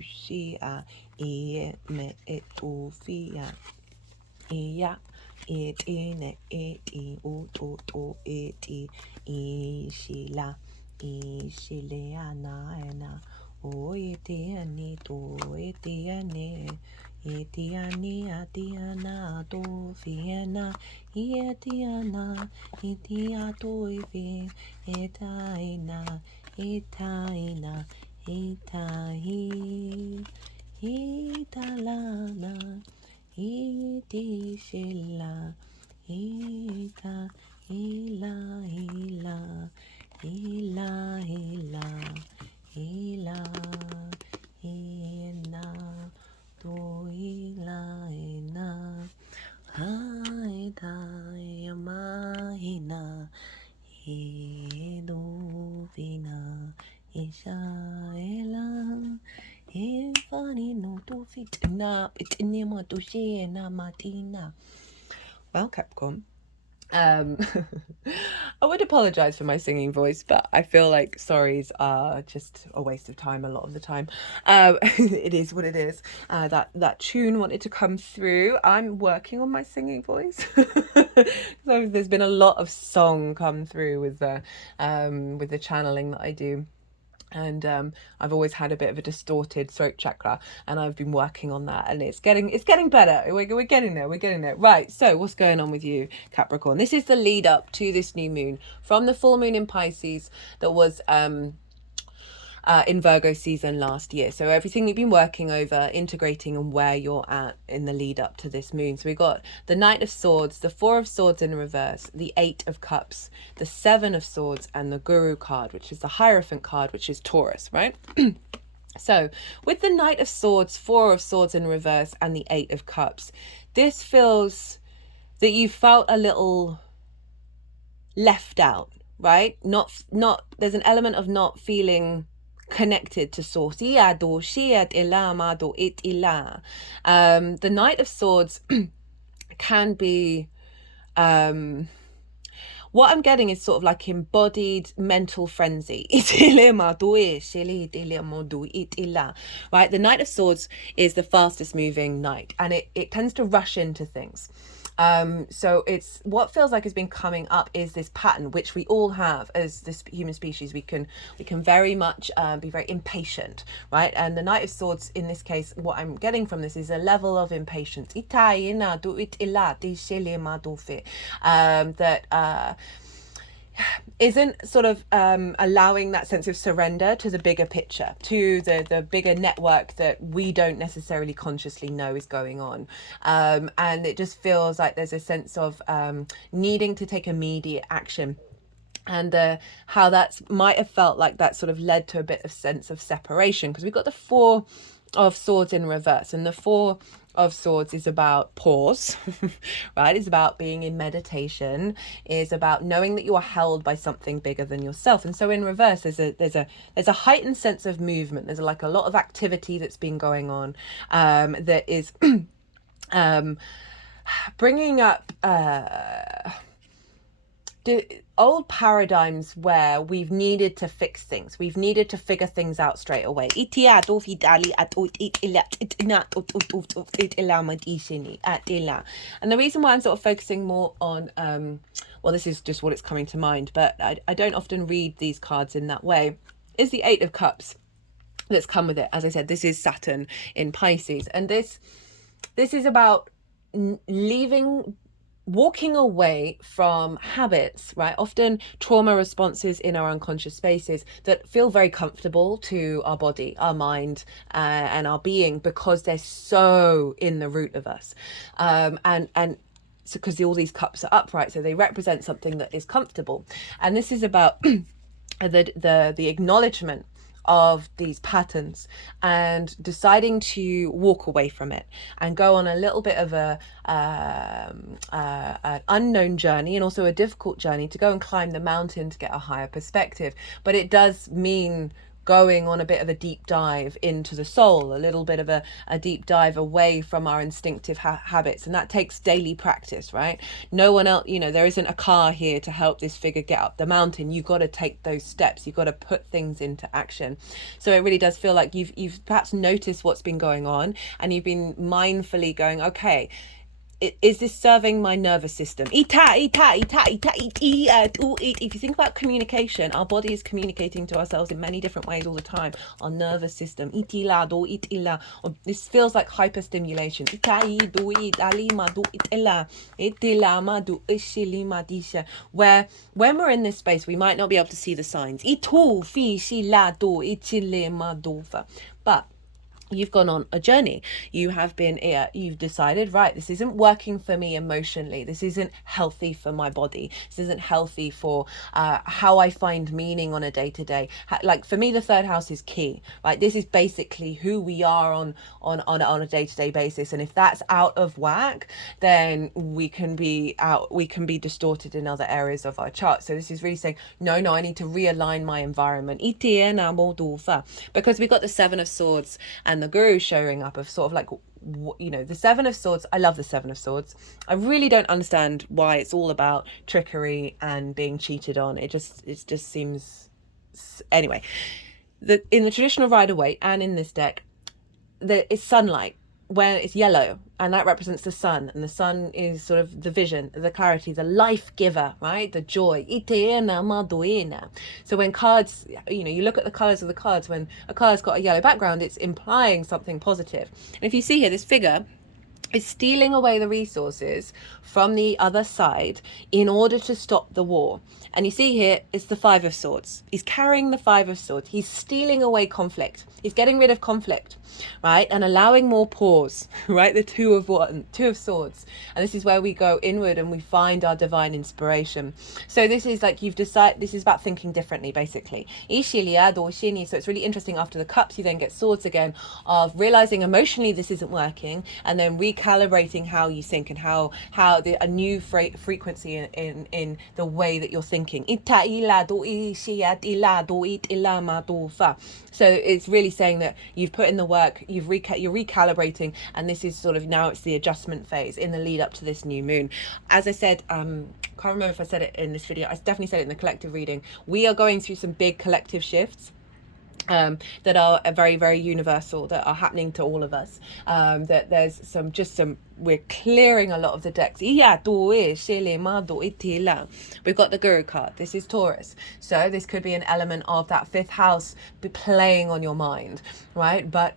shi a e me e to fia e ya e ne e ti o to e ti e shila e shile ana o e te ani to e te ane e te ani a te ana to fiena e te ana e te a to e fi e taina e taina e tahi e talana iti shila ita ila ila ila ila ina to ila ina haida yamahina edovina ishaela Ifani no to fit na it nima to she na matina. Well, Capricorn. I would apologize for my singing voice, but I feel like sorries are just a waste of time a lot of the time. It is what it is. That tune wanted to come through. I'm working on my singing voice. So there's been a lot of song come through with the channeling that I do. And I've always had a bit of a distorted throat chakra, and I've been working on that, and it's getting better. We're getting there. Right, so what's going on with you, Capricorn? This is the lead up to this new moon from the full moon in Pisces that was in Virgo season last year. So everything you've been working over, integrating, and where you're at in the lead up to this moon. So we got the Knight of Swords, the Four of Swords in reverse, the Eight of Cups, the Seven of Swords, and the Guru card, which is the Hierophant card, which is Taurus, right? So with the Knight of Swords, Four of Swords in reverse, and the Eight of Cups, this feels that you felt a little left out, right? Not there's an element of not feeling connected to source. The Knight of Swords can be what I'm getting is sort of like embodied mental frenzy. Right? The Knight of Swords is the fastest moving knight, and it tends to rush into things. So it's what feels like has been coming up is this pattern, which we all have as this human species. We can very much be very impatient, right? And the Knight of Swords in this case, what I'm getting from this is a level of impatience. That isn't sort of allowing that sense of surrender to the bigger picture, to the bigger network that we don't necessarily consciously know is going on. And it just feels like there's a sense of needing to take immediate action. And how that's might have felt like that sort of led to a bit of sense of separation, because we've got the Four of Swords in reverse, and the Four of Swords is about pause, right? It's about being in meditation, is about knowing that you are held by something bigger than yourself. And so in reverse, there's a heightened sense of movement. There's like a lot of activity that's been going on that is bringing up old paradigms where we've needed to fix things. We've needed to figure things out straight away. And the reason why I'm sort of focusing more on, well, this is just what it's coming to mind, but I don't often read these cards in that way, is the Eight of Cups that's come with it. As I said, this is Saturn in Pisces. And this is about walking away from habits, right? Often trauma responses in our unconscious spaces that feel very comfortable to our body, our mind, and our being, because they're so in the root of us. And so because all these cups are upright, so they represent something that is comfortable. And this is about the acknowledgement of these patterns and deciding to walk away from it and go on a little bit of an unknown journey, and also a difficult journey to go and climb the mountain to get a higher perspective. But it does mean going on a bit of a deep dive into the soul, a little bit of a deep dive away from our instinctive habits. And that takes daily practice, right? No one else, there isn't a car here to help this figure get up the mountain. You've got to take those steps. You've got to put things into action. So it really does feel like you've perhaps noticed what's been going on, and you've been mindfully going, okay, is this serving my nervous system? If you think about communication, our body is communicating to ourselves in many different ways all the time. Our nervous system. This feels like hyperstimulation. Where when we're in this space, we might not be able to see the signs. But you've gone on a journey. You've decided, right, this isn't working for me emotionally. This isn't healthy for my body. This isn't healthy for how I find meaning on a day-to-day. Like for me, the third house is key, right? This is basically who we are on a day-to-day basis. And if that's out of whack, then we can be distorted in other areas of our chart. So this is really saying, no, I need to realign my environment. Because we've got the Seven of Swords and the Guru showing up of sort of like, the Seven of Swords. I love the Seven of Swords. I really don't understand why it's all about trickery and being cheated on. It just seems, anyway, in the traditional Rider-Waite and in this deck, it's sunlight when it's yellow, and that represents the sun, and the sun is sort of the vision, the clarity, the life giver, right? The joy. So when cards, you look at the colors of the cards, when a card's got a yellow background, it's implying something positive. And if you see here, this figure is stealing away the resources from the other side in order to stop the war. And you see here, it's the Five of Swords. He's carrying the Five of Swords. He's stealing away conflict. He's getting rid of conflict, right? And allowing more pause, right? The Two of Swords. And this is where we go inward and we find our divine inspiration. So this is like you've decided, this is about thinking differently, basically. So it's really interesting. After the Cups, you then get Swords again, of realizing emotionally this isn't working, and then recalibrating how you think and how a new frequency in the way that you're thinking. So it's really saying that you've put in the work, you're recalibrating, and this is sort of now it's the adjustment phase in the lead up to this new moon. As I said, can't remember if I said it in this video, I definitely said it in the collective reading, we are going through some big collective shifts that are very, very universal, that are happening to all of us. That there's we're clearing a lot of the decks. We've got the Guru card. This is Taurus. So this could be an element of that fifth house playing on your mind, right? But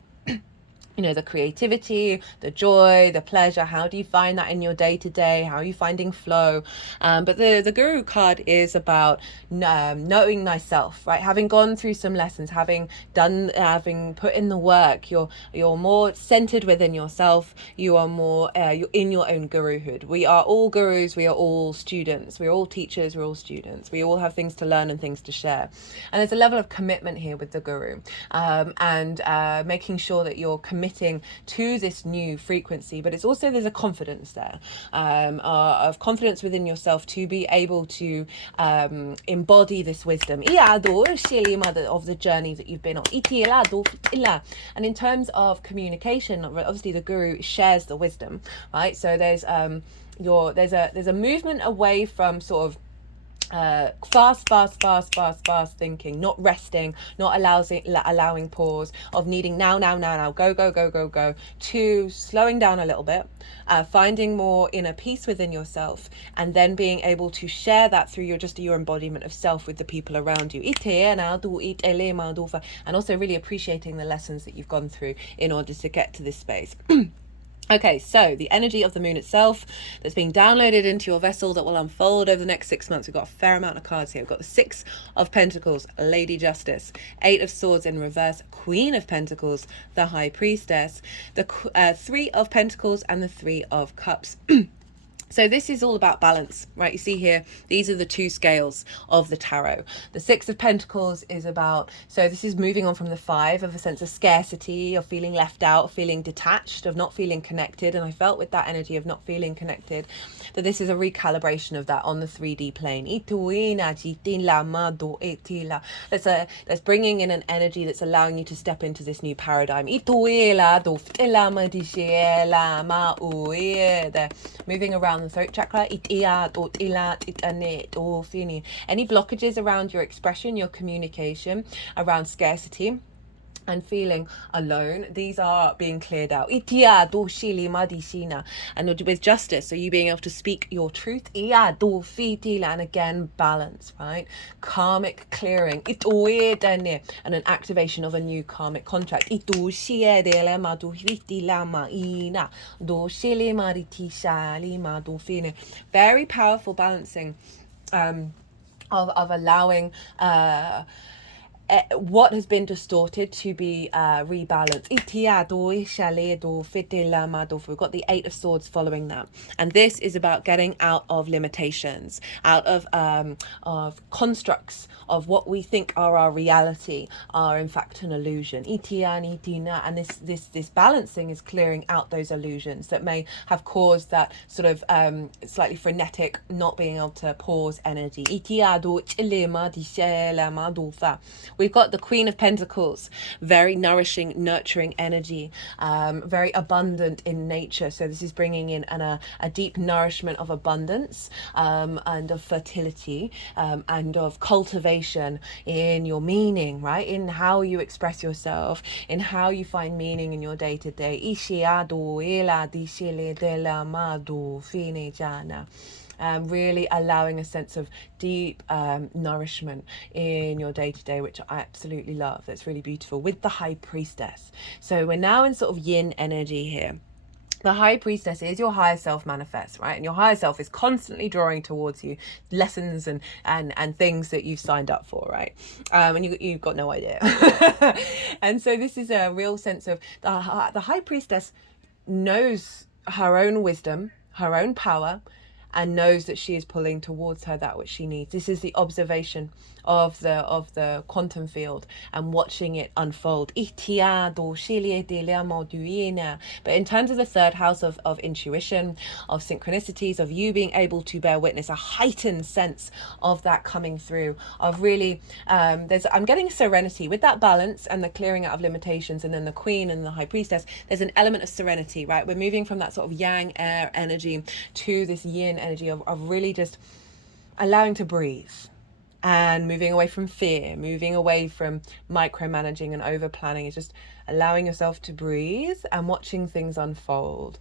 the creativity, the joy, the pleasure, how do you find that in your day-to-day? How are you finding flow? But the Guru card is about knowing thyself, right? Having gone through some lessons, having put in the work, you're more centered within yourself. You are more, you're in your own guruhood. We are all gurus. We are all students. We're all teachers. We're all students. We all have things to learn and things to share. And there's a level of commitment here with the Guru, and making sure that you're committing to this new frequency. But it's also, there's a confidence there, of confidence within yourself to be able to embody this wisdom of the journey that you've been on. And in terms of communication, obviously the Guru shares the wisdom, right? So there's a movement away from sort of fast thinking, not resting, not allowing pause, of needing now, go, to slowing down a little bit, finding more inner peace within yourself, and then being able to share that through your embodiment of self with the people around you, and also really appreciating the lessons that you've gone through in order to get to this space. Okay, so the energy of the moon itself that's being downloaded into your vessel that will unfold over the next 6 months. We've got a fair amount of cards here. We've got the Six of Pentacles, Lady Justice, Eight of Swords in reverse, Queen of Pentacles, the High Priestess, the Three of Pentacles, and the Three of Cups. So this is all about balance, right? You see here, these are the two scales of the tarot. The Six of Pentacles is about, so this is moving on from the Five of a sense of scarcity, of feeling left out, of feeling detached, of not feeling connected. And I felt with that energy of not feeling connected, that this is a recalibration of that on the 3D plane. That's bringing in an energy that's allowing you to step into this new paradigm. They're moving around the throat chakra. Any blockages around your expression, your communication, around scarcity and feeling alone, these are being cleared out. And with justice, so you being able to speak your truth, and again balance, right? Karmic clearing and an activation of a new karmic contract. Very powerful balancing of allowing what has been distorted to be rebalanced. We've got the Eight of Swords following that, and this is about getting out of limitations, out of constructs of what we think are our reality are in fact an illusion. And this balancing is clearing out those illusions that may have caused that sort of slightly frenetic, not being able to pause energy. We've got the Queen of Pentacles, very nourishing, nurturing energy, very abundant in nature. So this is bringing in a deep nourishment of abundance and of fertility and of cultivation in your meaning, right? In how you express yourself, in how you find meaning in your day-to-day. Really allowing a sense of deep nourishment in your day-to-day, which I absolutely love. That's really beautiful, with the High Priestess. So we're now in sort of yin energy here. The High Priestess is your higher self manifest, right? And your higher self is constantly drawing towards you lessons and things that you've signed up for, right? And you've got no idea. And so this is a real sense of the High Priestess knows her own wisdom, her own power, and knows that she is pulling towards her that which she needs. This is the observation of the quantum field and watching it unfold. But in terms of the third house of intuition, of synchronicities, of you being able to bear witness, a heightened sense of that coming through, of really, I'm getting serenity with that balance and the clearing out of limitations, and then the Queen and the High Priestess. There's an element of serenity, right? We're moving from that sort of yang air energy to this yin energy of really just allowing to breathe and moving away from fear, moving away from micromanaging and over planning. It's just allowing yourself to breathe and watching things unfold.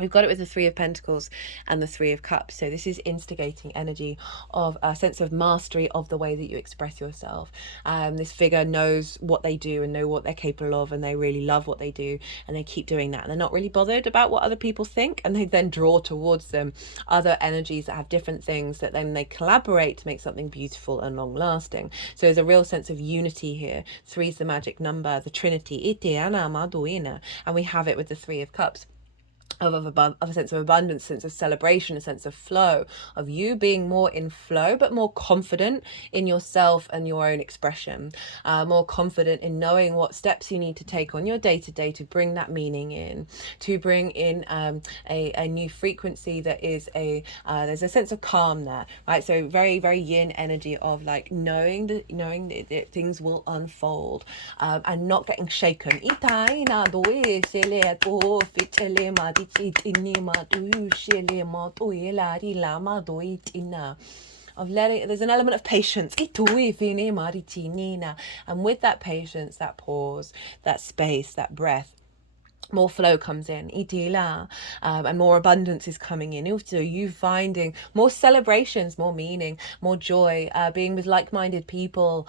We've got it with the Three of Pentacles and the Three of Cups. So this is instigating energy of a sense of mastery of the way that you express yourself. This figure knows what they do and know what they're capable of, and they really love what they do, and they keep doing that. And they're not really bothered about what other people think, and they then draw towards them other energies that have different things that then they collaborate to make something beautiful and long lasting. So there's a real sense of unity here. Three is the magic number, the Trinity. And we have it with the Three of Cups. Of a sense of abundance, sense of celebration, a sense of flow, of you being more in flow, but more confident in yourself and your own expression, more confident in knowing what steps you need to take on your day-to-day to bring that meaning in, to bring in a new frequency that is there's a sense of calm there, right? So very, very yin energy of like knowing that things will unfold and not getting shaken. Of letting, there's an element of patience, and with that patience, that pause, that space, that breath, more flow comes in, itila, and more abundance is coming in. Also, you finding more celebrations, more meaning, more joy, being with like-minded people,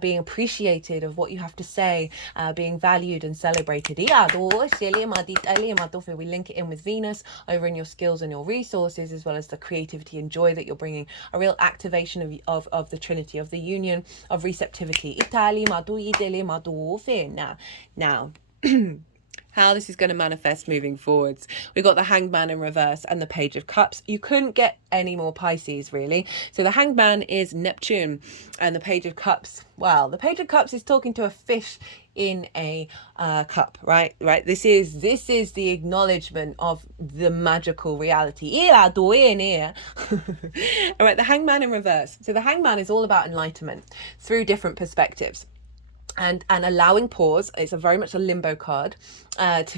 being appreciated of what you have to say, being valued and celebrated. We link it in with Venus over in your skills and your resources, as well as the creativity and joy that you're bringing. A real activation of the Trinity, of the union of receptivity. Now. How this is going to manifest moving forwards. We've got the Hanged Man in reverse and the Page of Cups. You couldn't get any more Pisces, really. So the Hanged Man is Neptune, and the Page of Cups, well, the Page of Cups is talking to a fish in a cup, right? This is the acknowledgement of the magical reality. All right, the Hanged Man in reverse. So the Hanged Man is all about enlightenment through different perspectives. And allowing pause. It's a very much a limbo card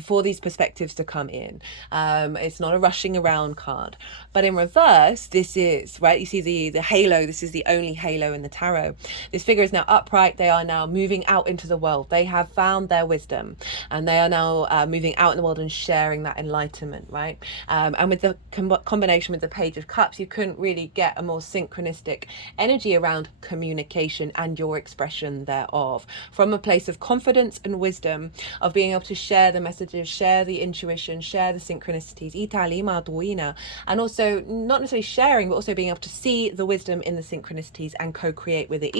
for these perspectives to come in. It's not a rushing around card. But in reverse, this is, right, you see the halo. This is the only halo in the tarot. This figure is now upright. They are now moving out into the world. They have found their wisdom, and they are now moving out in the world and sharing that enlightenment, right? And with the combination with the Page of Cups, you couldn't really get a more synchronistic energy around communication and your expression thereof, from a place of confidence and wisdom, of being able to share the messages, share the intuition, share the synchronicities, and also not necessarily sharing, but also being able to see the wisdom in the synchronicities and co-create with it.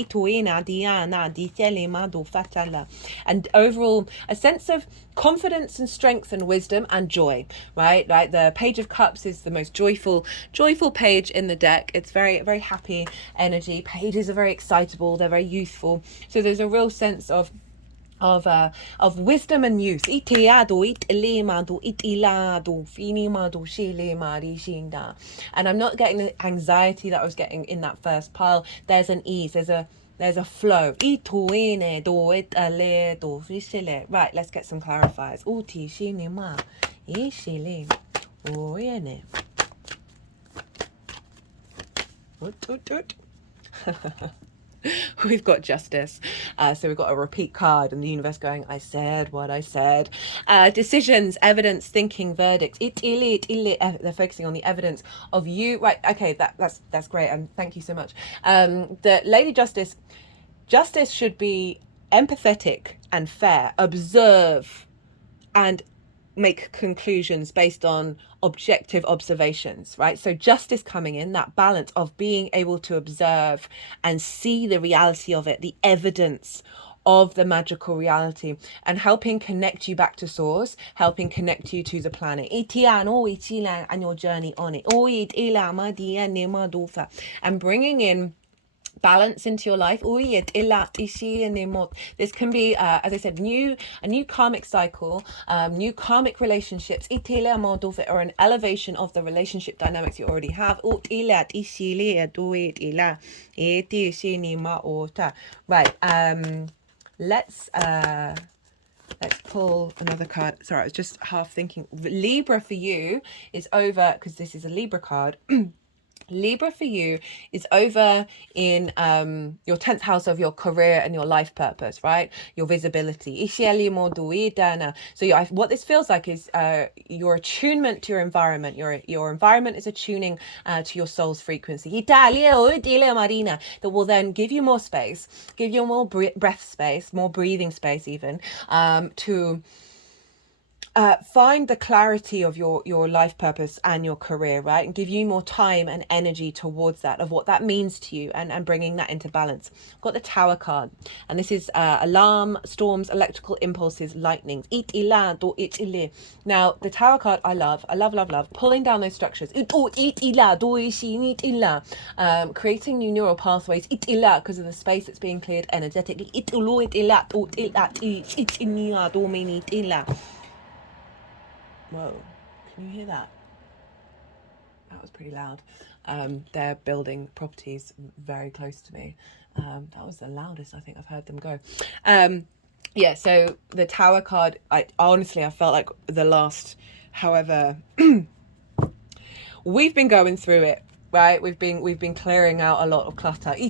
And overall, a sense of confidence and strength and wisdom and joy, right? The Page of Cups is the most joyful page in the deck. It's very, very happy energy. Pages are very excitable. They're very youthful. So there's a real sense of wisdom and youth. And I'm not getting the anxiety that I was getting in that first pile. There's an ease. There's a flow. Right, let's get some clarifiers. We've got Justice. So we've got a repeat card, and the universe going, I said what I said. Decisions, evidence, thinking, verdicts. They're focusing on the evidence of you. Right, okay, that's great, and thank you so much. The Lady Justice should be empathetic and fair, observe and make conclusions based on objective observations, right? So justice coming in, that balance of being able to observe and see the reality of it, the evidence of the magical reality, and helping connect you back to source, helping connect you to the planet and your journey on it, and bringing in balance into your life. This can be, as I said, a new karmic cycle, new karmic relationships, or an elevation of the relationship dynamics you already have. Right, let's pull another card. Sorry, I was just half thinking. Libra for you is over, because this is a Libra card. Libra for you is over in your 10th house of your career and your life purpose, right? Your visibility. So what this feels like is your attunement to your environment. Your environment is attuning to your soul's frequency. That will then give you more space, give you more breath space, more breathing space even, to find the clarity of your life purpose and your career, right? And give you more time and energy towards that, of what that means to you, and bringing that into balance. I've got the Tower card, and this is alarm, storms, electrical impulses, lightnings. Now, the Tower card, I love, pulling down those structures. Creating new neural pathways, because of the space that's being cleared energetically. Whoa, can you hear that? That was pretty loud. They're building properties very close to me. That was the loudest I think I've heard them go. Yeah, so the Tower card, I felt like the last, however, we've been going through it right? We've been clearing out a lot of clutter. So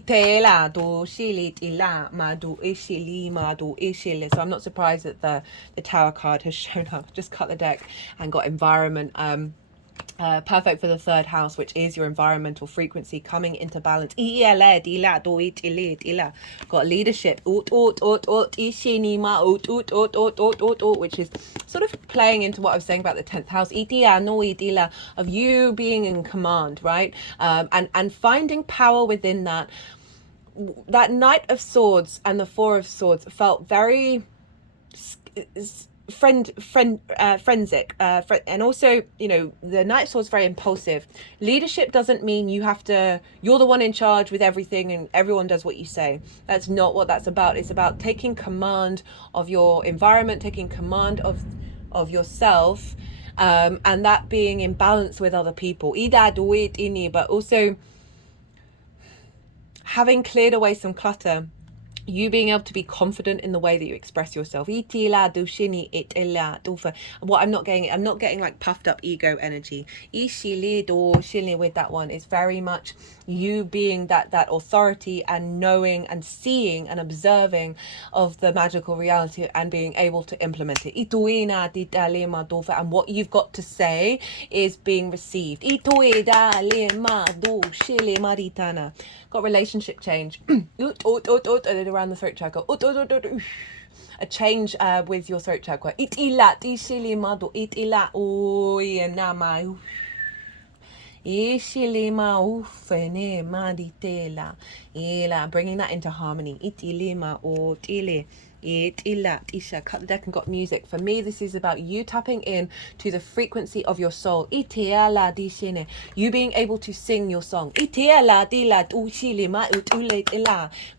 I'm not surprised that the Tower card has shown up. Just cut the deck and got environment. Perfect for the third house, which is your environmental frequency coming into balance. Got leadership, which is sort of playing into what I was saying about the 10th house, of you being in command, right? And finding power within that. That Knight of Swords and the Four of Swords felt very forensic, and also, you know, the Knight of Swords very impulsive. Leadership doesn't mean you're the one in charge with everything and everyone does what you say. That's not what that's about. It's about taking command of your environment, taking command of yourself, and that being in balance with other people, but also having cleared away some clutter, you being able to be confident in the way that you express yourself. What I'm not getting like puffed up ego energy. With that one, it's very much you being that authority and knowing and seeing and observing of the magical reality and being able to implement it. And what you've got to say is being received. Got relationship change. Around the throat chakra. A change with your throat chakra. Bringing that into harmony. Cut the deck and got music. For me, this is about you tapping in to the frequency of your soul. You being able to sing your song. Which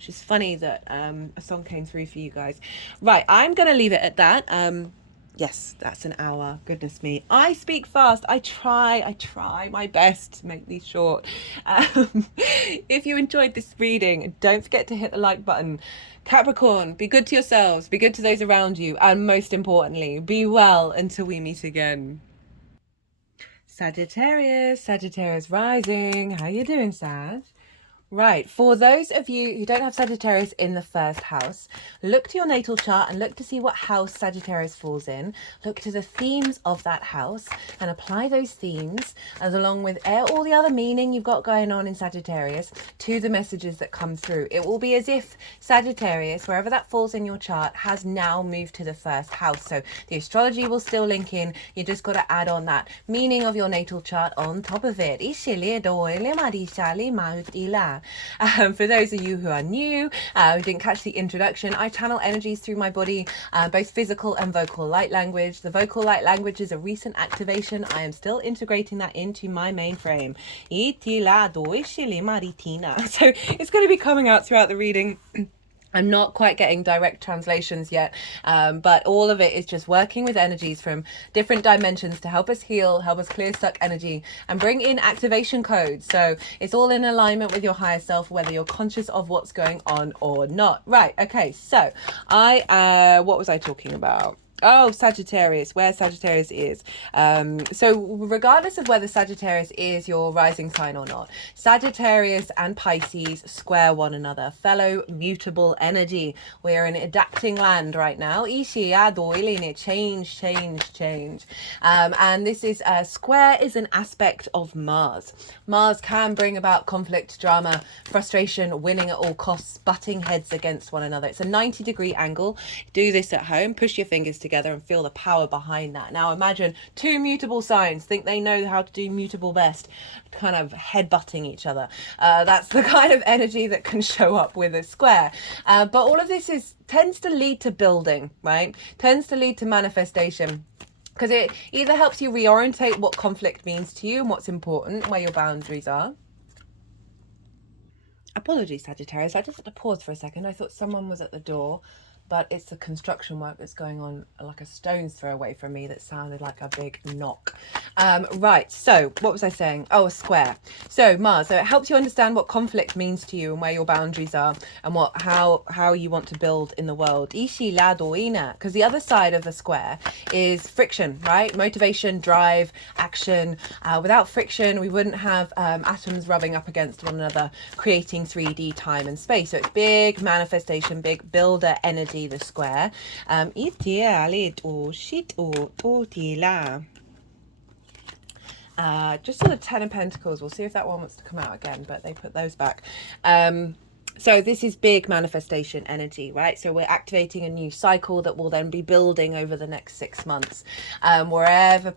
is funny that a song came through for you guys. Right, I'm gonna leave it at that. Yes, that's an hour. Goodness me. I speak fast. I try my best to make these short. If you enjoyed this reading, don't forget to hit the like button. Capricorn, be good to yourselves, be good to those around you, and most importantly, be well until we meet again. Sagittarius rising. How you doing, Sag? Right, for those of you who don't have Sagittarius in the first house, look to your natal chart and look to see what house Sagittarius falls in. Look to the themes of that house and apply those themes, as along with all the other meaning you've got going on in Sagittarius, to the messages that come through. It will be as if Sagittarius, wherever that falls in your chart, has now moved to the first house. So the astrology will still link in. You just got to add on that meaning of your natal chart on top of it. For those of you who are new, who didn't catch the introduction, I channel energies through my body, both physical and vocal light language. The vocal light language is a recent activation. I am still integrating that into my mainframe. So it's going to be coming out throughout the reading. I'm not quite getting direct translations yet, but all of it is just working with energies from different dimensions to help us heal, help us clear stuck energy, and bring in activation codes. So it's all in alignment with your higher self, whether you're conscious of what's going on or not. Right, okay, so what was I talking about? Oh, Sagittarius, where Sagittarius is. So regardless of whether Sagittarius is your rising sign or not, Sagittarius and Pisces square one another. Fellow mutable energy. We're in adapting land right now. Change. And this is square is an aspect of Mars. Mars can bring about conflict, drama, frustration, winning at all costs, butting heads against one another. It's a 90-degree angle. Do this at home. Push your fingers together and feel the power behind that. Now imagine two mutable signs, think they know how to do mutable best, kind of headbutting each other. That's the kind of energy that can show up with a square. But all of this tends to lead to building, right? Tends to lead to manifestation. Because it either helps you reorientate what conflict means to you and what's important, where your boundaries are. Apologies, Sagittarius. I just had to pause for a second. I thought someone was at the door. but it's the construction work that's going on like a stone's throw away from me that sounded like a big knock. Right, so what was I saying? Oh, a square. So Mars, so it helps you understand what conflict means to you and where your boundaries are and how you want to build in the world. Ishi lado ina, because the other side of the square is friction, right? Motivation, drive, action. Without friction, we wouldn't have atoms rubbing up against one another, creating 3D time and space. So it's big manifestation, big builder energy, the square. Just saw the Ten of Pentacles. We'll see if that one wants to come out again, but they put those back. So this is big manifestation energy, right? So we're activating a new cycle that will then be building over the next 6 months, wherever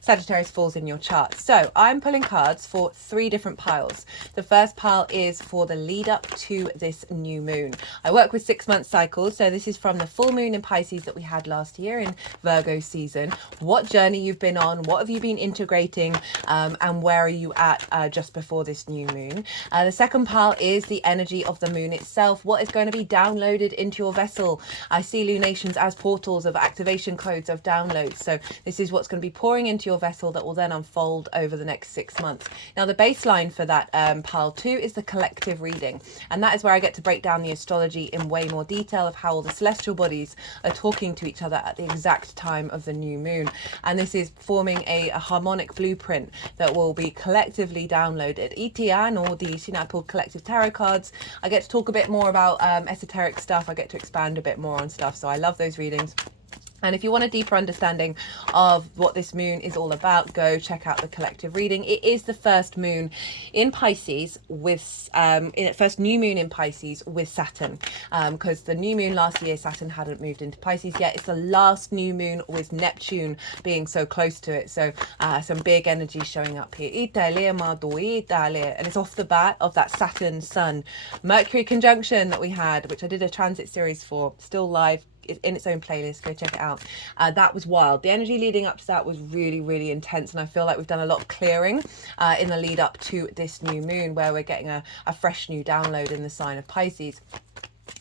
Sagittarius falls in your chart. So I'm pulling cards for 3 different piles. The first pile is for the lead up to this new moon. I work with 6-month cycles. So this is from the full moon in Pisces that we had last year in Virgo season. What journey you've been on, what have you been integrating, and where are you at just before this new moon. The second pile is the energy of the moon itself. What is going to be downloaded into your vessel? I see lunations as portals of activation codes of downloads. So this is what's going to be pouring into your vessel that will then unfold over the next 6 months. Now the baseline for that pile 2 is the collective reading, and that is where I get to break down the astrology in way more detail of how all the celestial bodies are talking to each other at the exact time of the new moon. And this is forming a harmonic blueprint that will be collectively downloaded. Itiano di Shinapul collective tarot cards. I get to talk a bit more about esoteric stuff. I get to expand a bit more on stuff. So I love those readings. And if you want a deeper understanding of what this moon is all about, go check out the collective reading. It is the first moon in Pisces with, first new moon in Pisces with Saturn, because the new moon last year, Saturn hadn't moved into Pisces yet. It's the last new moon with Neptune being so close to it. So some big energy showing up here. And it's off the bat of that Saturn Sun Mercury conjunction that we had, which I did a transit series for, still live. It's in its own playlist, go check it out. That was wild. The energy leading up to that was really, really intense, and I feel like we've done a lot of clearing in the lead up to this new moon, where we're getting a fresh new download in the sign of Pisces.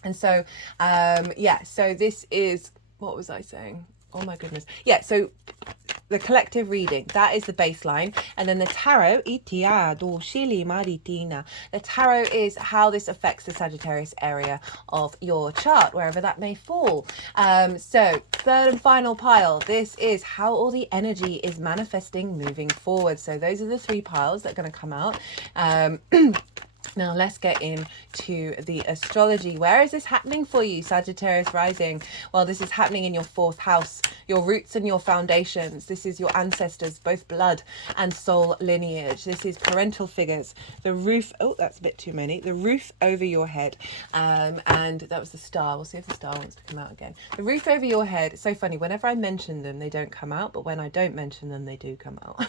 And so so this is, what was I saying? Oh my goodness. Yeah, so the collective reading, that is the baseline. And then the tarot, the tarot is how this affects the Sagittarius area of your chart, wherever that may fall. So third and final pile, this is how all the energy is manifesting moving forward. So those are the 3 piles that are going to come out. Now let's get into the astrology. Where is this happening for you, Sagittarius rising? Well, this is happening in your 4th house, your roots and your foundations. This is your ancestors, both blood and soul lineage. This is parental figures, the roof. Oh, that's a bit too many. The roof over your head. And that was the star. We'll see if the star wants to come out again. The roof over your head. It's so funny. Whenever I mention them, they don't come out. But when I don't mention them, they do come out.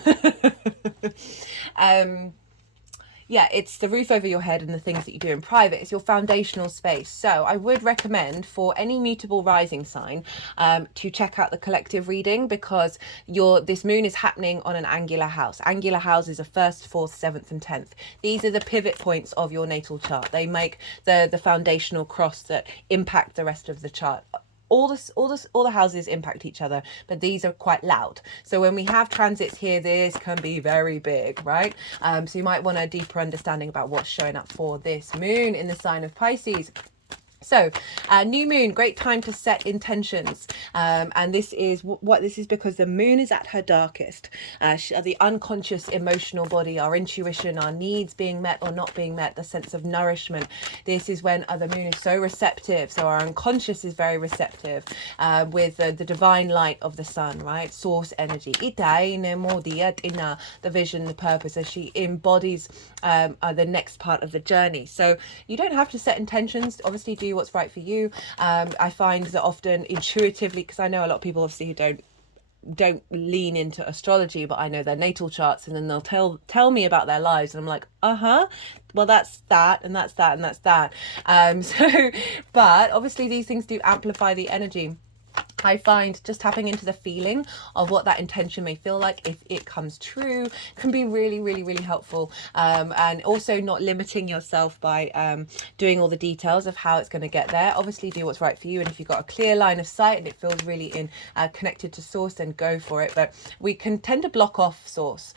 Yeah, it's the roof over your head and the things that you do in private. It's your foundational space. So I would recommend for any mutable rising sign to check out the collective reading, because this moon is happening on an angular house. Angular houses are 1st, 4th, 7th and 10th. These are the pivot points of your natal chart. They make the foundational cross that impact the rest of the chart. All the houses impact each other, but these are quite loud. So when we have transits here, this can be very big, right? So you might want a deeper understanding about what's showing up for this moon in the sign of Pisces. So new moon, great time to set intentions, and this is because the moon is at her darkest. The unconscious emotional body, our intuition, our needs being met or not being met, the sense of nourishment. This is when the moon is so receptive. So our unconscious is very receptive with the divine light of the sun, right? Source energy. The vision, the purpose, as she embodies the next part of the journey. So you don't have to set intentions. Obviously, do what's right for you. I find that often intuitively, because I know a lot of people obviously who don't lean into astrology, but I know their natal charts, and then they'll tell me about their lives, and I'm like, well, that's that, and that's that, and that's that. But obviously these things do amplify the energy. I find just tapping into the feeling of what that intention may feel like, if it comes true, can be really, really, really helpful. And also not limiting yourself by doing all the details of how it's going to get there. Obviously do what's right for you. And if you've got a clear line of sight and it feels really connected to source, then go for it. But we can tend to block off source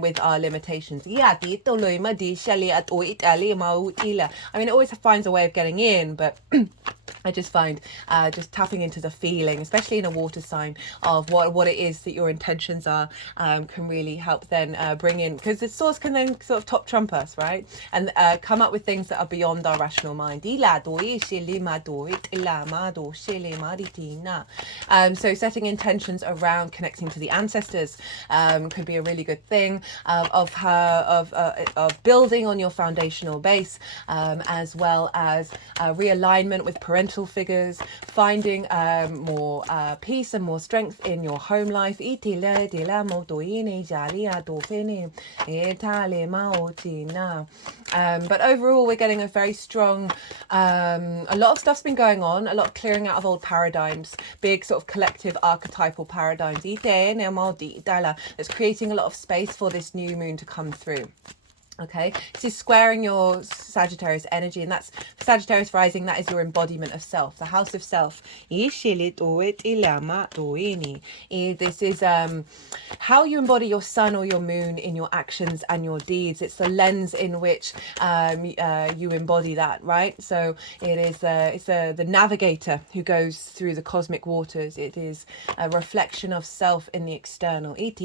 with our limitations. I mean, it always finds a way of getting in, but I just find just tapping into the feeling, especially in a water sign, of what it is that your intentions are, can really help then bring in, because the source can then sort of top trump us, right? And come up with things that are beyond our rational mind. So setting intentions around connecting to the ancestors could be a really good thing, of building on your foundational base, as well as realignment with parental figures, finding more peace and more strength in your home life. But overall, we're getting a very strong, a lot of stuff's been going on, a lot of clearing out of old paradigms, big sort of collective archetypal paradigms. That's creating a lot of space for this new moon to come through. Okay, this is squaring your Sagittarius energy, and that's Sagittarius rising. That is your embodiment of self, the house of self. This is how you embody your sun or your moon in your actions and your deeds. It's the lens in which you embody that, right? So it is it's the navigator who goes through the cosmic waters. It is a reflection of self in the external. It's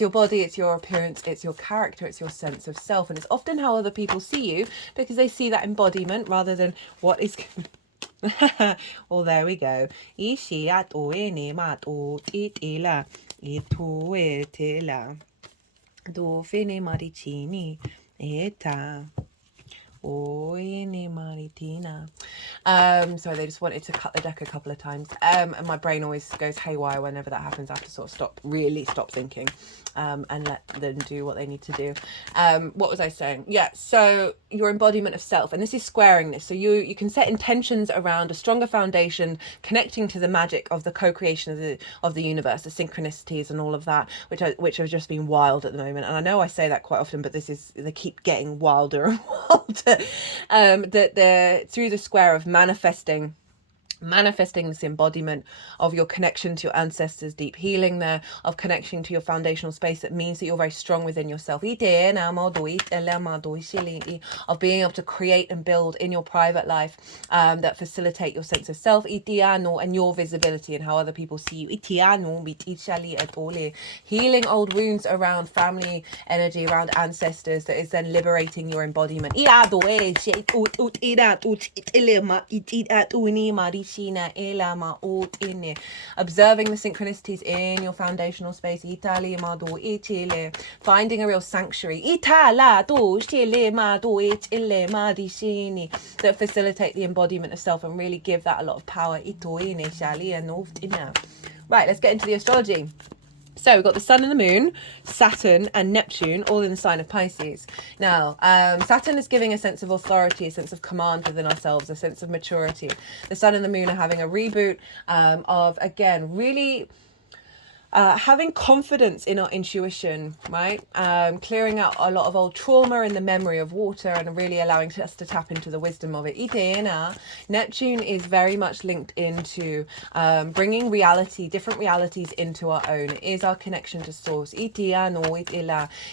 your body, it's your appearance, it's your character, it's your sense of self, and it's often how other people see you, because they see that embodiment rather than what is well, there we go. So they just wanted to cut the deck a couple of times, and my brain always goes haywire whenever that happens. I have to sort of stop thinking, and let them do what they need to do. What was I saying? Yeah, so your embodiment of self, and this is squaring this. So you can set intentions around a stronger foundation, connecting to the magic of the co-creation of the universe, the synchronicities and all of that, which have just been wild at the moment. And I know I say that quite often, but they keep getting wilder and wilder. That they're through the square of manifesting this embodiment of your connection to your ancestors, deep healing there, of connecting to your foundational space. That means that you're very strong within yourself, of being able to create and build in your private life, that facilitate your sense of self and your visibility and how other people see you. Healing old wounds around family energy, around ancestors, that is then liberating your embodiment. Observing the synchronicities in your foundational space, finding a real sanctuary that facilitate the embodiment of self and really give that a lot of power. Right, let's get into the astrology. So we've got the sun and the moon, Saturn and Neptune, all in the sign of Pisces. Now, Saturn is giving a sense of authority, a sense of command within ourselves, a sense of maturity. The sun and the moon are having a reboot of, again, really having confidence in our intuition, right? Clearing out a lot of old trauma in the memory of water and really allowing us to tap into the wisdom of it. Neptune is very much linked into bringing different realities into our own. It is our connection to source. You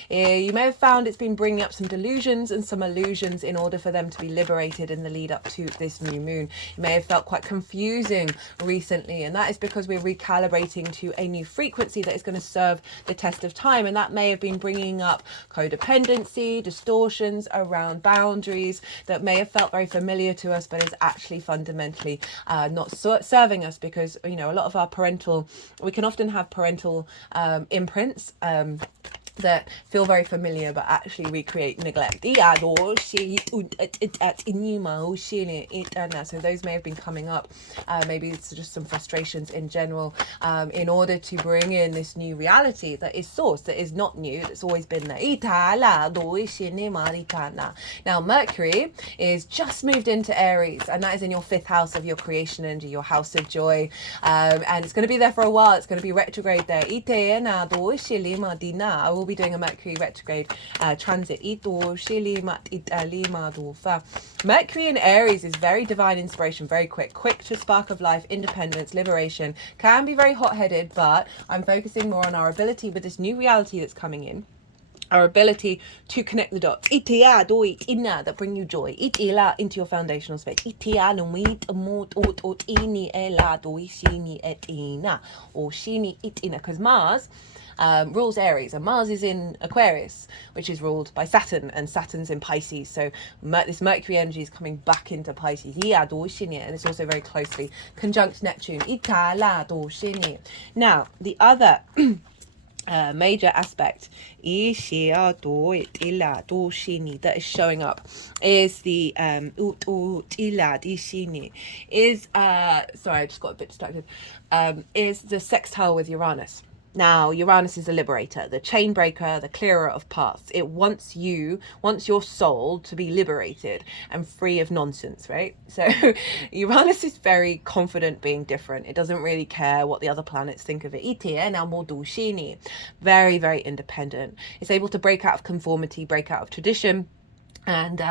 may have found it's been bringing up some delusions and some illusions in order for them to be liberated in the lead up to this new moon. You may have felt quite confusing recently, and that is because we're recalibrating to a new frequency that is going to serve the test of time, and that may have been bringing up codependency, distortions around boundaries that may have felt very familiar to us, but is actually fundamentally not serving us, because a lot of our we can often have parental imprints that feel very familiar but actually recreate neglect. So those may have been coming up. Maybe it's just some frustrations in general, in order to bring in this new reality that is source, that is not new, that's always been there. Now Mercury is just moved into Aries, and that is in your 5th house of your creation energy, your house of joy, and it's going to be there for a while. It's going to be retrograde there. I will be doing a Mercury retrograde transit. Mercury in Aries is very divine inspiration, very quick to spark of life, independence, liberation, can be very hot-headed, but I'm focusing more on our ability with this new reality that's coming in, our ability to connect the dots that bring you joy into your foundational space, because Mars rules Aries, and Mars is in Aquarius, which is ruled by Saturn, and Saturn's in Pisces. So this Mercury energy is coming back into Pisces, and it's also very closely conjunct Neptune. Now the other major aspect that is showing up is the sorry, I just got a bit distracted, is the sextile with Uranus. Now, Uranus is the liberator, the chain breaker, the clearer of paths. It wants your soul to be liberated and free of nonsense, right? So Uranus is very confident being different. It doesn't really care what the other planets think of it. Very, very independent. It's able to break out of conformity, break out of tradition, and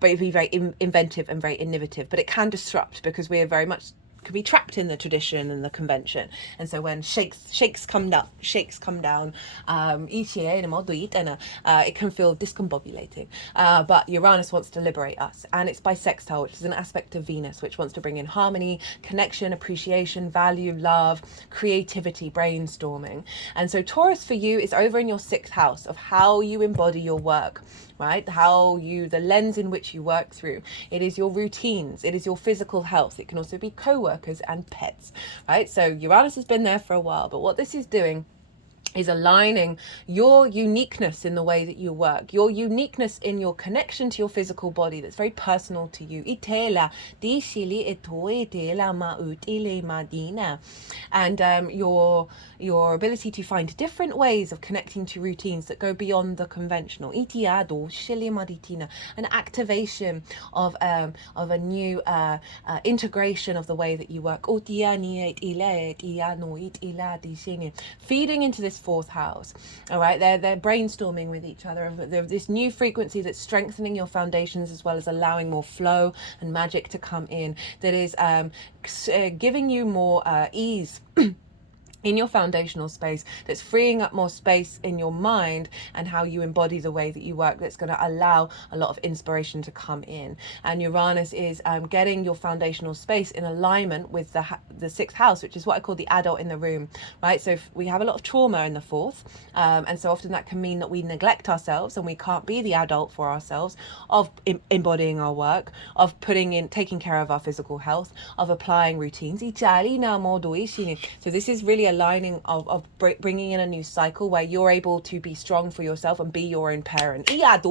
be very inventive and very innovative. But it can disrupt, because we are very much could be trapped in the tradition and the convention, and so when shakes come down, it can feel discombobulating, but Uranus wants to liberate us, and it's by sextile, which is an aspect of Venus, which wants to bring in harmony, connection, appreciation, value, love, creativity, brainstorming. And so Taurus for you is over in your 6th house of how you embody your work, right? The lens in which you work through. It is your routines, it is your physical health, it can also be co-workers and pets, right? So Uranus has been there for a while, but what this is doing is aligning your uniqueness in the way that you work, your uniqueness in your connection to your physical body that's very personal to you. And your ability to find different ways of connecting to routines that go beyond the conventional. An activation of a new integration of the way that you work. Feeding into this 4th house. All right, they're brainstorming with each other. They're this new frequency that's strengthening your foundations, as well as allowing more flow and magic to come in, that is giving you more ease in your foundational space, that's freeing up more space in your mind and how you embody the way that you work, that's going to allow a lot of inspiration to come in. And Uranus is getting your foundational space in alignment with the 6th house, which is what I call the adult in the room, right? So we have a lot of trauma in the 4th, and so often that can mean that we neglect ourselves and we can't be the adult for ourselves, of embodying our work, of taking care of our physical health, of applying routines. So this is really aligning of bringing in a new cycle where you're able to be strong for yourself and be your own parent. That's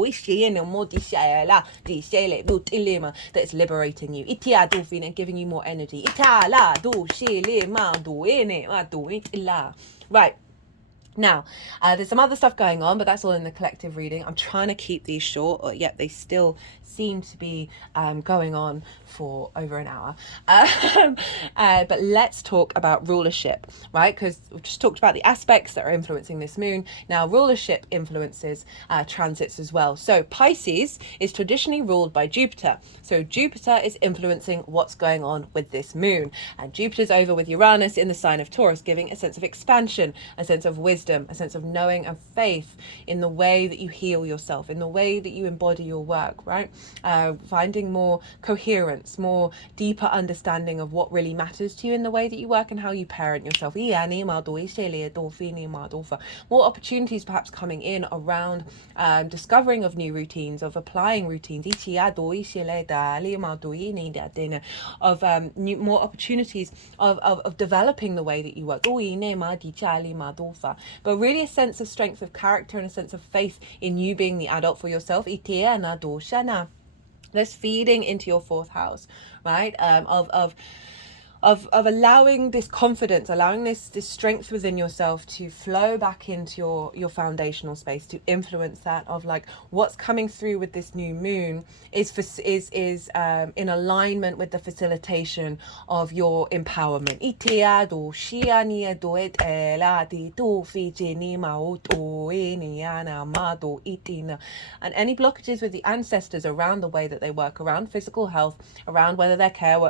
liberating you and giving you more energy. Right. Now, there's some other stuff going on, but that's all in the collective reading. I'm trying to keep these short, yet they still seem to be going on for over an hour. But let's talk about rulership, right? Because we've just talked about the aspects that are influencing this moon. Now, rulership influences transits as well. So Pisces is traditionally ruled by Jupiter. So Jupiter is influencing what's going on with this moon. And Jupiter's over with Uranus in the sign of Taurus, giving a sense of expansion, a sense of wisdom, a sense of knowing and faith in the way that you heal yourself, in the way that you embody your work, right? Finding more coherence, more deeper understanding of what really matters to you in the way that you work and how you parent yourself. More opportunities perhaps coming in around discovering of new routines, of applying routines, of more opportunities of developing the way that you work. but really a sense of strength of character and a sense of faith in you being the adult for yourself. That's feeding into your fourth house, right? Of allowing this confidence, allowing this strength within yourself to flow back into your foundational space, to influence that, of like what's coming through with this new moon is in alignment with the facilitation of your empowerment. And any blockages with the ancestors around the way that they work, around physical health, around whether they're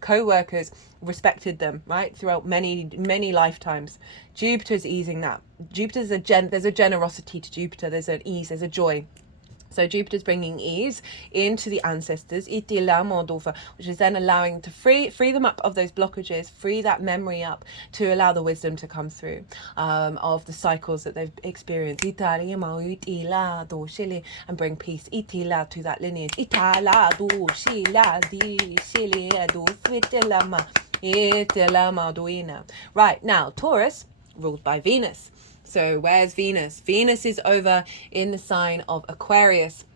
co-workers respected them, right, throughout many lifetimes. Jupiter's easing that. Jupiter's there's a generosity to Jupiter, there's an ease, there's a joy. So Jupiter's bringing ease into the ancestors, which is then allowing to free them up of those blockages, free that memory up to allow the wisdom to come through of the cycles that they've experienced, and bring peace to that lineage. Right, now Taurus, ruled by Venus. So where's Venus? Venus is over in the sign of Aquarius,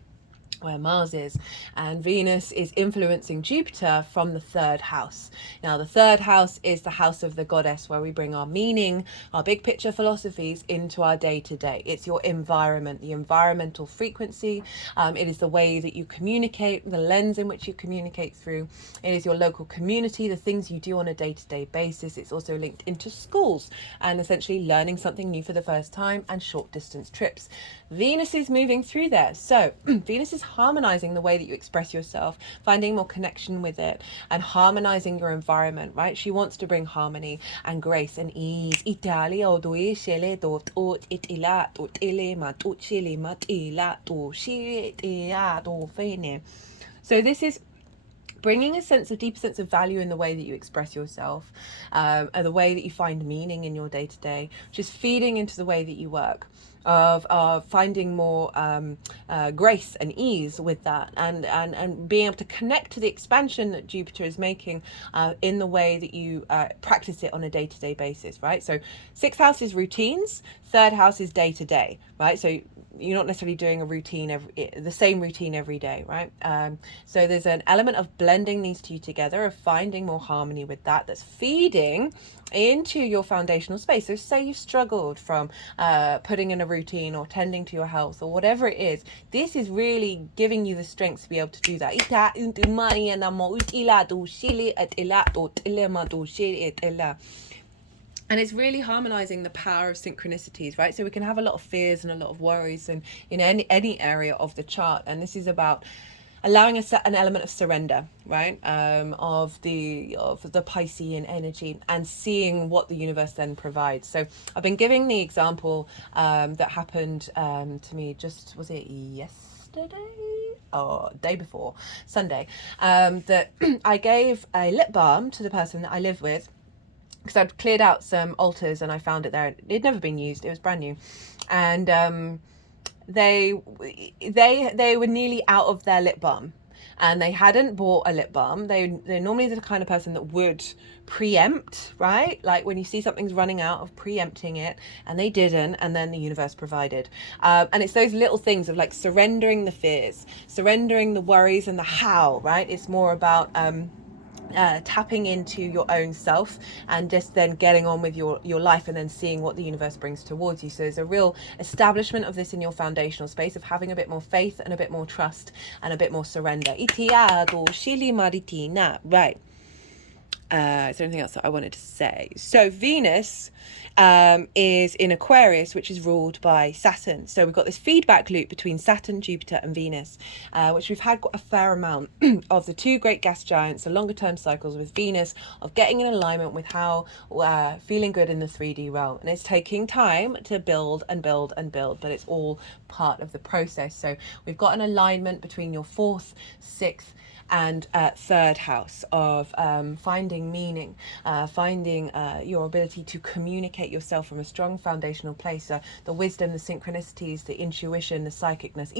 where Mars is, and Venus is influencing Jupiter from the third house. Now the third house is the house of the goddess, where we bring our meaning, our big picture philosophies into our day-to-day. It's your environment, the environmental frequency. It is the way that you communicate, the lens in which you communicate through. It is your local community, the things you do on a day-to-day basis. It's also linked into schools and essentially learning something new for the first time, and short distance trips. Venus is moving through there. So Venus is harmonizing the way that you express yourself, finding more connection with it, and harmonizing your environment, right? She wants to bring harmony and grace and ease. So this is bringing a deeper sense of value in the way that you express yourself, and the way that you find meaning in your day-to-day, just feeding into the way that you work, of finding more grace and ease with that, and being able to connect to the expansion that Jupiter is making in the way that you practice it on a day-to-day basis, right? So sixth house is routines, third house is day-to-day, right? So you're not necessarily doing the same routine every day, right? So there's an element of blending these two together, of finding more harmony with that's feeding into your foundational space. So say you've struggled from putting in a routine or tending to your health or whatever it is, this is really giving you the strength to be able to do that. And it's really harmonizing the power of synchronicities, right? So we can have a lot of fears and a lot of worries in any area of the chart. And this is about allowing an element of surrender, right? Of the Piscean energy, and seeing what the universe then provides. So I've been giving the example that happened to me was it yesterday? Or day before, Sunday, that I gave a lip balm to the person that I live with, because I'd cleared out some altars and I found it there. It'd never been used. It was brand new. And they were nearly out of their lip balm, and they hadn't bought a lip balm. They're normally the kind of person that would preempt, right? Like when you see something's running out, of preempting it, and they didn't, and then the universe provided. And it's those little things of like surrendering the fears, surrendering the worries and the how, right? It's more about tapping into your own self, and just then getting on with your life, and then seeing what the universe brings towards you. So there's a real establishment of this in your foundational space, of having a bit more faith and a bit more trust and a bit more surrender. Right. Is there anything else that I wanted to say? So Venus is in Aquarius, which is ruled by Saturn. So we've got this feedback loop between Saturn, Jupiter and Venus, which we've had a fair amount of the two great gas giants, the longer term cycles with Venus, of getting in alignment with how feeling good in the 3D realm. And it's taking time to build and build and build, but it's all part of the process. So we've got an alignment between your 4th, 6th and third house of finding meaning, finding your ability to communicate yourself from a strong foundational place, the wisdom, the synchronicities, the intuition, the psychicness,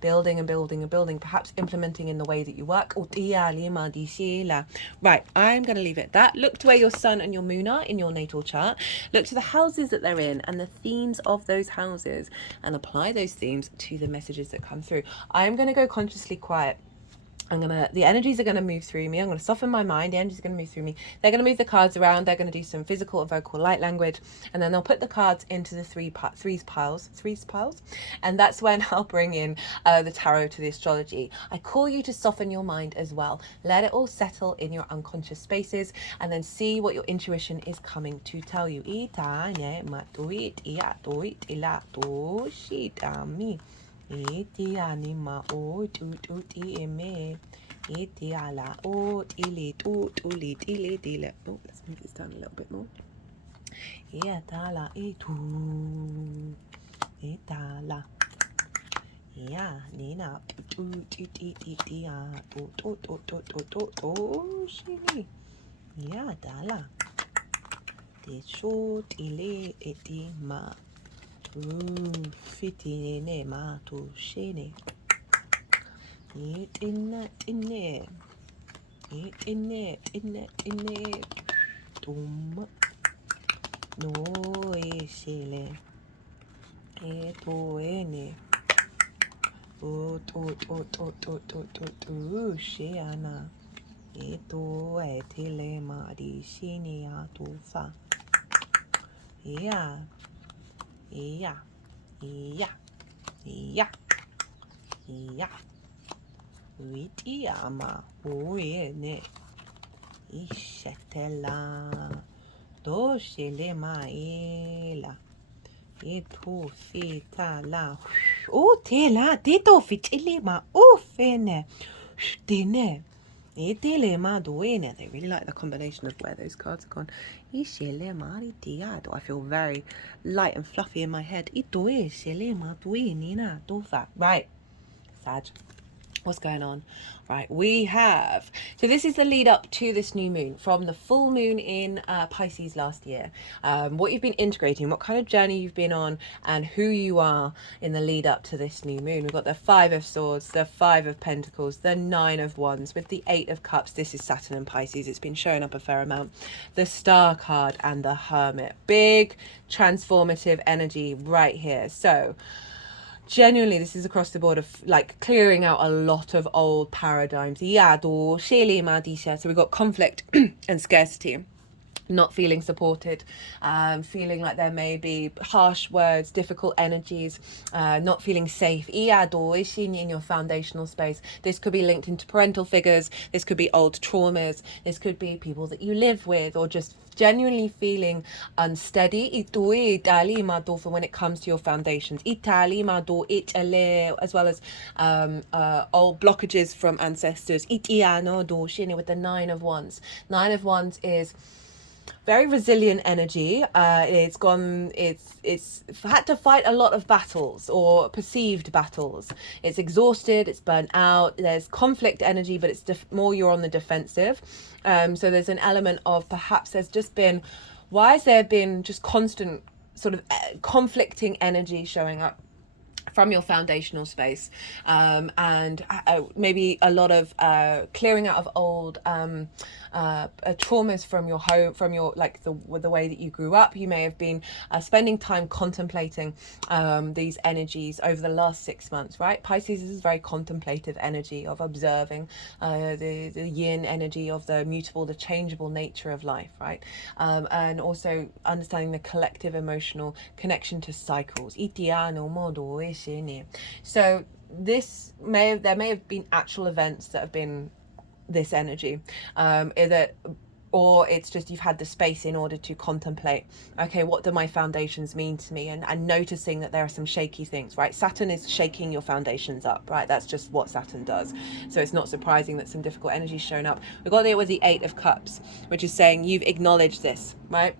building and building and building, perhaps implementing in the way that you work. Right, I'm going to leave it at that. Look to where your sun and your moon are in your natal chart. Look to the houses that they're in and the themes of those houses, and apply those themes to the messages that come through. I'm going to go consciously quiet. The energies are going to move through me. I'm going to soften my mind. The energies are going to move through me. They're going to move the cards around. They're going to do some physical and vocal light language. And then they'll put the cards into the three piles. And that's when I'll bring in the tarot to the astrology. I call you to soften your mind as well. Let it all settle in your unconscious spaces, and then see what your intuition is coming to tell you. Iti anima o tuti eme. Iti ala o tili tutuli tili tile. Oh, let's move this down a little bit more. Iatala itu. Itala. Ya nina tu ti ti ti ti ya to shini. Ya dala. Te shot ile eti ma. Fitine ma to shene. It in it. Tum. No esele. Eto ene. O to sheana. Eto etile ma di shini atufa. Yeah. Vitiama uene ishetela doshele maela itu fita la o tela tito fitile ma ufene dine itile ma duene. They really like the combination of where those cards have gone. Ishele mari tiado. I feel very light and fluffy in my head. Itoe shele ma duene na tofa. Right, Sag. What's going on? Right, we have, so this is the lead up to this new moon from the full moon in Pisces last year. What you've been integrating, what kind of journey you've been on, and who you are in the lead up to this new moon. We've got the 5 of Swords, the 5 of Pentacles, the 9 of Wands with the 8 of Cups. This is Saturn and Pisces. It's been showing up a fair amount. The Star card and the Hermit. Big transformative energy right here. So genuinely, this is across the board of like clearing out a lot of old paradigms. So we've got conflict and scarcity, not feeling supported, feeling like there may be harsh words, difficult energies, not feeling safe in your foundational space. This could be linked into parental figures, this could be old traumas, this could be people that you live with, or just genuinely feeling unsteady when it comes to your foundations, as well as old blockages from ancestors with the 9 of Wands. 9 of Wands is very resilient energy. It's had to fight a lot of battles, or perceived battles. It's exhausted, it's burnt out, there's conflict energy, but it's more you're on the defensive. So there's an element of perhaps there's just been, why has there been just constant sort of conflicting energy showing up from your foundational space, and maybe a lot of clearing out of old traumas from your home, from your the way that you grew up. You may have been spending time contemplating these energies over the last 6 months, right? Pisces is a very contemplative energy of observing the yin energy of the mutable, the changeable nature of life, right? And also understanding the collective emotional connection to cycles. So there may have been actual events that have been this energy, or it's just you've had the space in order to contemplate, okay, what do my foundations mean to me, and noticing that there are some shaky things, right? Saturn is shaking your foundations up, right? That's just what Saturn does. So it's not surprising that some difficult energy's shown up. We've got there with the 8 of Cups, which is saying you've acknowledged this, right?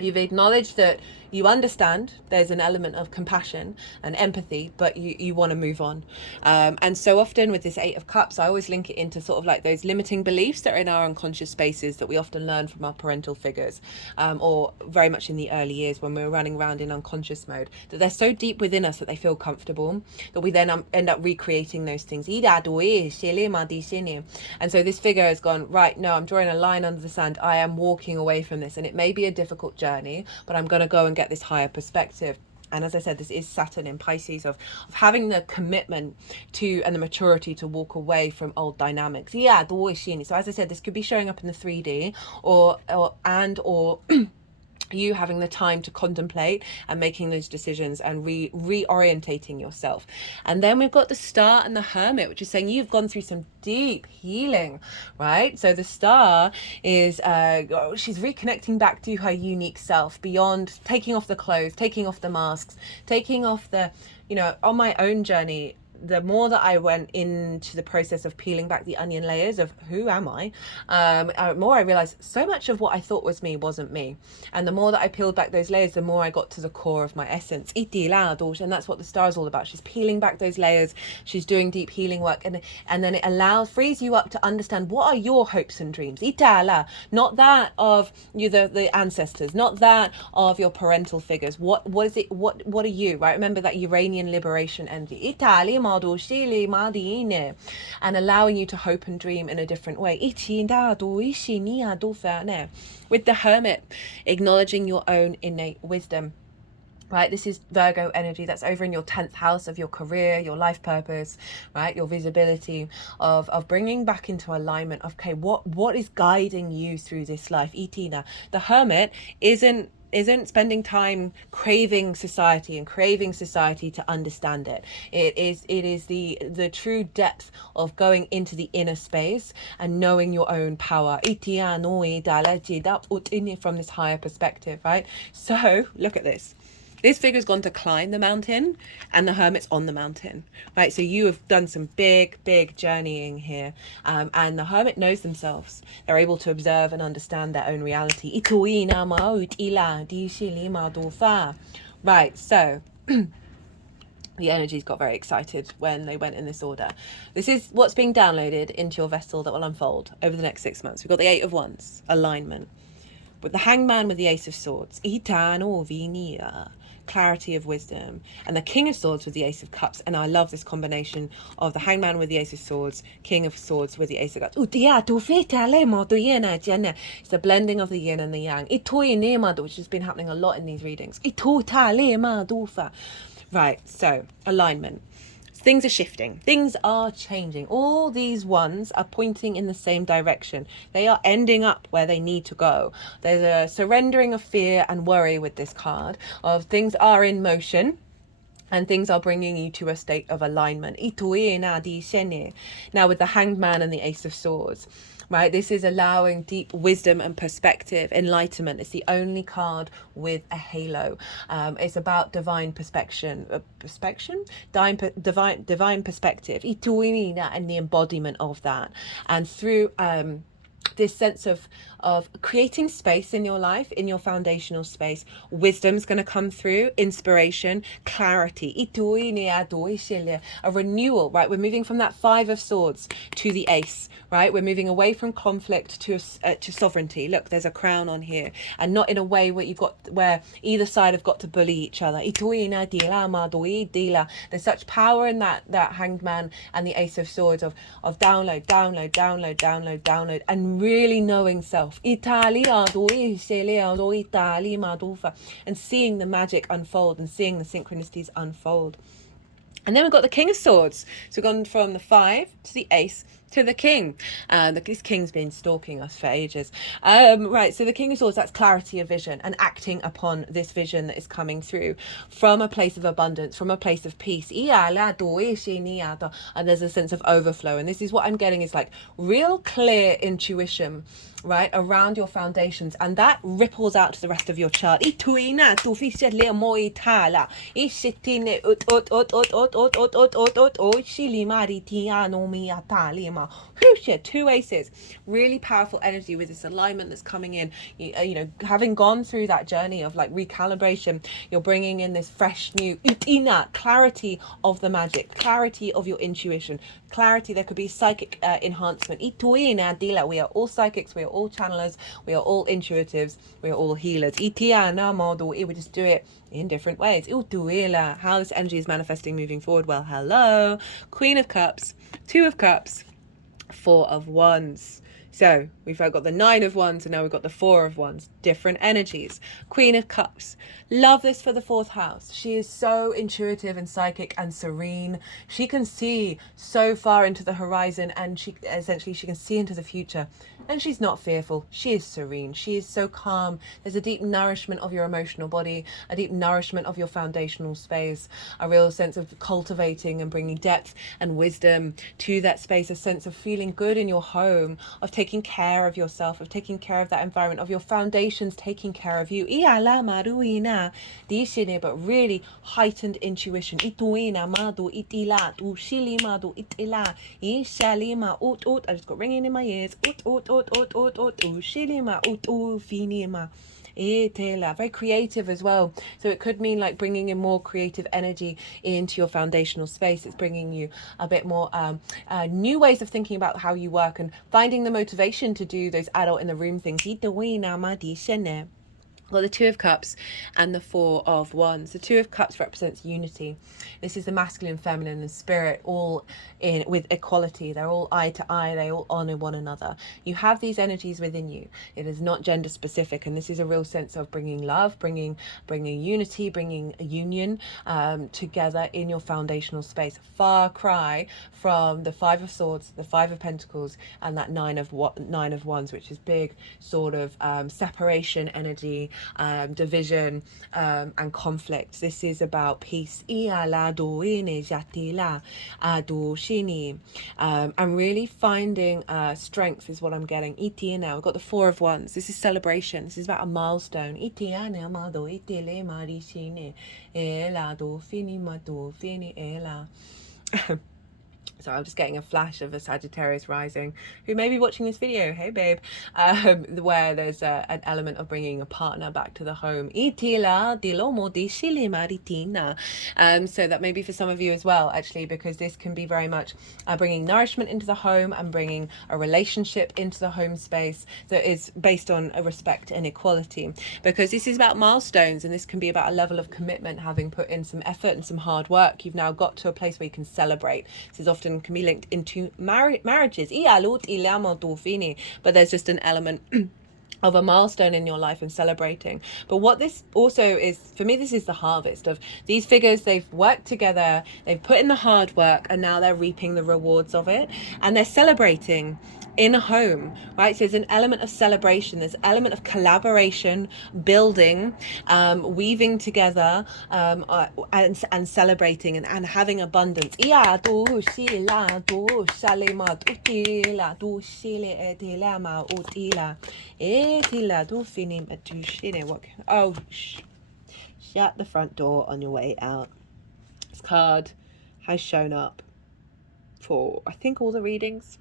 You've acknowledged that You understand there's an element of compassion and empathy, but you want to move on. And so often with this Eight of Cups, I always link it into sort of like those limiting beliefs that are in our unconscious spaces that we often learn from our parental figures, or very much in the early years when we're running around in unconscious mode, that they're so deep within us that they feel comfortable, that we then end up recreating those things. And so this figure has gone, right, no, I'm drawing a line under the sand. I am walking away from this. And it may be a difficult journey, but I'm going to go and get this higher perspective. And as I said, this is Saturn in Pisces, of having the commitment to and the maturity to walk away from old dynamics. So as I said, this could be showing up in the 3D or you having the time to contemplate and making those decisions and reorientating yourself. And then we've got the Star and the Hermit, which is saying you've gone through some deep healing, right? So the Star is she's reconnecting back to her unique self, beyond taking off the clothes, taking off the masks, taking off the, on my own journey, the more that I went into the process of peeling back the onion layers of who am I, more I realized so much of what I thought was me wasn't me. And the more that I peeled back those layers, the more I got to the core of my essence. And that's what the Star is all about. She's peeling back those layers. She's doing deep healing work. And then it frees you up to understand, what are your hopes and dreams? Not that of you, the ancestors, not that of your parental figures. What is it? What are you, right? Remember that Uranian liberation energy. And allowing you to hope and dream in a different way. With the Hermit, acknowledging your own innate wisdom. Right, this is Virgo energy. That's over in your 10th house of your career, your life purpose, right, your visibility, of bringing back into alignment of, okay, what is guiding you through this life? The Hermit isn't spending time craving society to understand it. It is the true depth of going into the inner space and knowing your own power from this higher perspective, right? So look at this. This figure's gone to climb the mountain, and the Hermit's on the mountain, right? So you have done some big journeying here, and the Hermit knows themselves. They're able to observe and understand their own reality. Right, so the energies got very excited when they went in this order. This is what's being downloaded into your vessel that will unfold over the next 6 months. We've got the Eight of Wands, alignment. With the Hangman with the Ace of Swords, clarity of wisdom, and the King of Swords with the Ace of Cups. And I love this combination of the Hangman with the Ace of Swords, King of Swords with the Ace of Cups. It's the blending of the yin and the yang, which has been happening a lot in these readings. Right, so alignment. Things are shifting. Things are changing. All these ones are pointing in the same direction. They are ending up where they need to go. There's a surrendering of fear and worry with this card, of things are in motion and things are bringing you to a state of alignment. Now with the Hanged Man and the Ace of Swords, right, this is allowing deep wisdom and perspective, enlightenment. It's the only card with a halo. It's about divine divine perspective, and the embodiment of that. And through this sense of creating space in your life, in your foundational space, wisdom's going to come through, inspiration, clarity, a renewal, right? We're moving from that Five of Swords to the Ace, right? We're moving away from conflict to sovereignty. Look, there's a crown on here, and not in a way where either side have got to bully each other. There's such power in that Hanged Man and the Ace of Swords of download, and really knowing self, and seeing the magic unfold and seeing the synchronicities unfold. And then we've got the King of Swords. So we've gone from the Five to the Ace to the King. This King's been stalking us for ages. Right, so the King of Swords, that's clarity of vision and acting upon this vision that is coming through from a place of abundance, from a place of peace. And there's a sense of overflow. And this is what I'm getting, is like real clear intuition, right, around your foundations, and that ripples out to the rest Two aces. Really powerful energy with this alignment that's coming in. You know, having gone through that journey of like recalibration, you're bringing in this fresh new clarity of the magic, clarity of your intuition, clarity. There could be psychic enhancement. We are all psychics, we are all channelers, we are all intuitives, we are all healers. We just do it in different ways. How this energy is manifesting moving forward. Well, hello. Queen of Cups, Two of Cups, Four of Wands. So we've got the Nine of Wands and now we've got the Four of Wands. Different energies. Queen of Cups. Love this for the fourth house. She is so intuitive and psychic and serene. She can see so far into the horizon, and she can see into the future. And she's not fearful. She is serene. She is so calm. There's a deep nourishment of your emotional body, a deep nourishment of your foundational space, a real sense of cultivating and bringing depth and wisdom to that space, a sense of feeling good in your home, of taking care of yourself, of taking care of that environment, of your foundations taking care of you. But really heightened intuition. I just got ringing in my ears. Very creative as well. So it could mean like bringing in more creative energy into your foundational space. It's bringing you a bit more new ways of thinking about how you work and finding the motivation to do those adult in the room things. Got the Two of Cups and the Four of Wands. The Two of Cups represents unity. This is the masculine, feminine, and spirit all in with equality. They're all eye to eye. They all honor one another. You have these energies within you. It is not gender specific, and this is a real sense of bringing love, bringing unity, bringing a union together in your foundational space. Far cry from the Five of Swords, the Five of Pentacles, and that Nine of Wands, which is big sort of separation energy. Division and conflict. This is about peace. And really finding strength is what I'm getting. Now we've got the Four of Wands. This is celebration. This is about a milestone. So I'm just getting a flash of a Sagittarius rising who may be watching this video. Hey babe. Where there's an element of bringing a partner back to the home. So that may be for some of you as well, actually, because this can be very much bringing nourishment into the home and bringing a relationship into the home space that is based on a respect and equality, because this is about milestones, and this can be about a level of commitment, having put in some effort and some hard work. You've now got to a place where you can celebrate. This is often can be linked into marriages, but there's just an element of a milestone in your life and celebrating. But what this also is, for me, this is the harvest of these figures. They've worked together, they've put in the hard work, and now they're reaping the rewards of it, and they're celebrating in a home, right? So there's an element of celebration, there's an element of collaboration, building, weaving together, and celebrating and having abundance. Oh, shut the front door on your way out. This card has shown up for, I think, all the readings.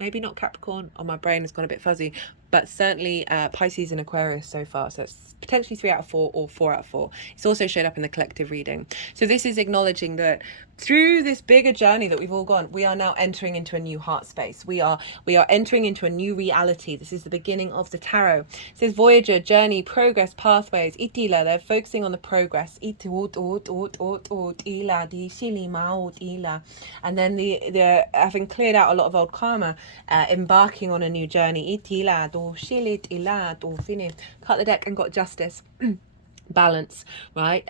Maybe not Capricorn, or my brain has gone a bit fuzzy, but certainly Pisces and Aquarius so far. So it's potentially 3 out of 4 or 4 out of 4. It's also showed up in the collective reading. So this is acknowledging that through this bigger journey that we've all gone, we are now entering into a new heart space. We are entering into a new reality. This is the beginning of the tarot. It says Voyager, journey, progress, pathways. Itila, they're focusing on the progress. And then the having cleared out a lot of old karma, embarking on a new journey. Cut the deck and got justice. Balance, right?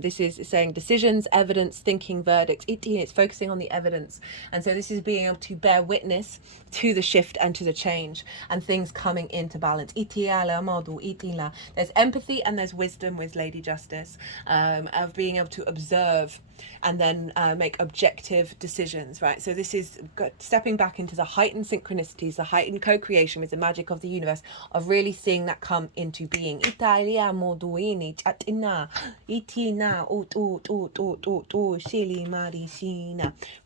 This is saying decisions, evidence, thinking, verdicts. It's focusing on the evidence, and so this is being able to bear witness to the shift and to the change and things coming into balance. There's empathy and there's wisdom with Lady Justice, of being able to observe and then make objective decisions, right? So this is stepping back into the heightened synchronicities, the heightened co-creation with the magic of the universe, of really seeing that come into being.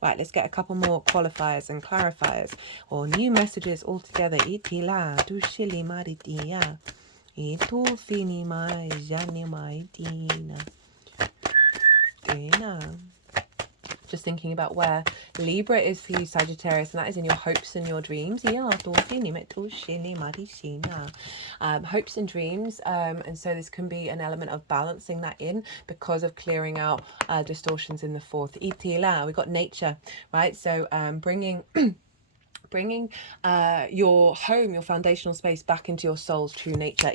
Right, let's get a couple more qualifiers and clarifiers or new messages altogether. Just thinking about where Libra is for you, Sagittarius, and that is in your hopes and your dreams. Hopes and dreams, and so this can be an element of balancing that in because of clearing out distortions in the fourth. We got nature, right? So bringing your home, your foundational space back into your soul's true nature.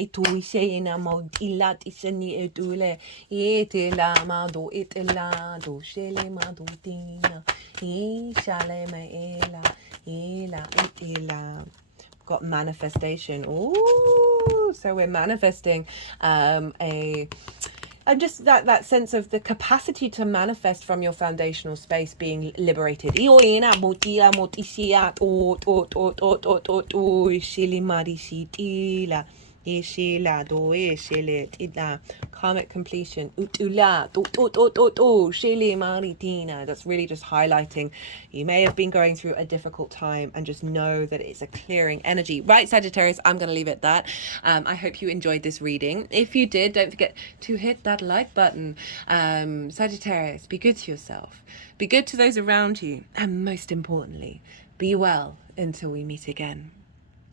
Got manifestation. Ooh, so we're manifesting and just that sense of the capacity to manifest from your foundational space being liberated. Karmic completion. That's really just highlighting you may have been going through a difficult time, and just know that it's a clearing energy. Right, Sagittarius, I'm going to leave it at that. I hope you enjoyed this reading. If you did, don't forget to hit that like button. Sagittarius, be good to yourself. Be good to those around you. And most importantly, be well until we meet again.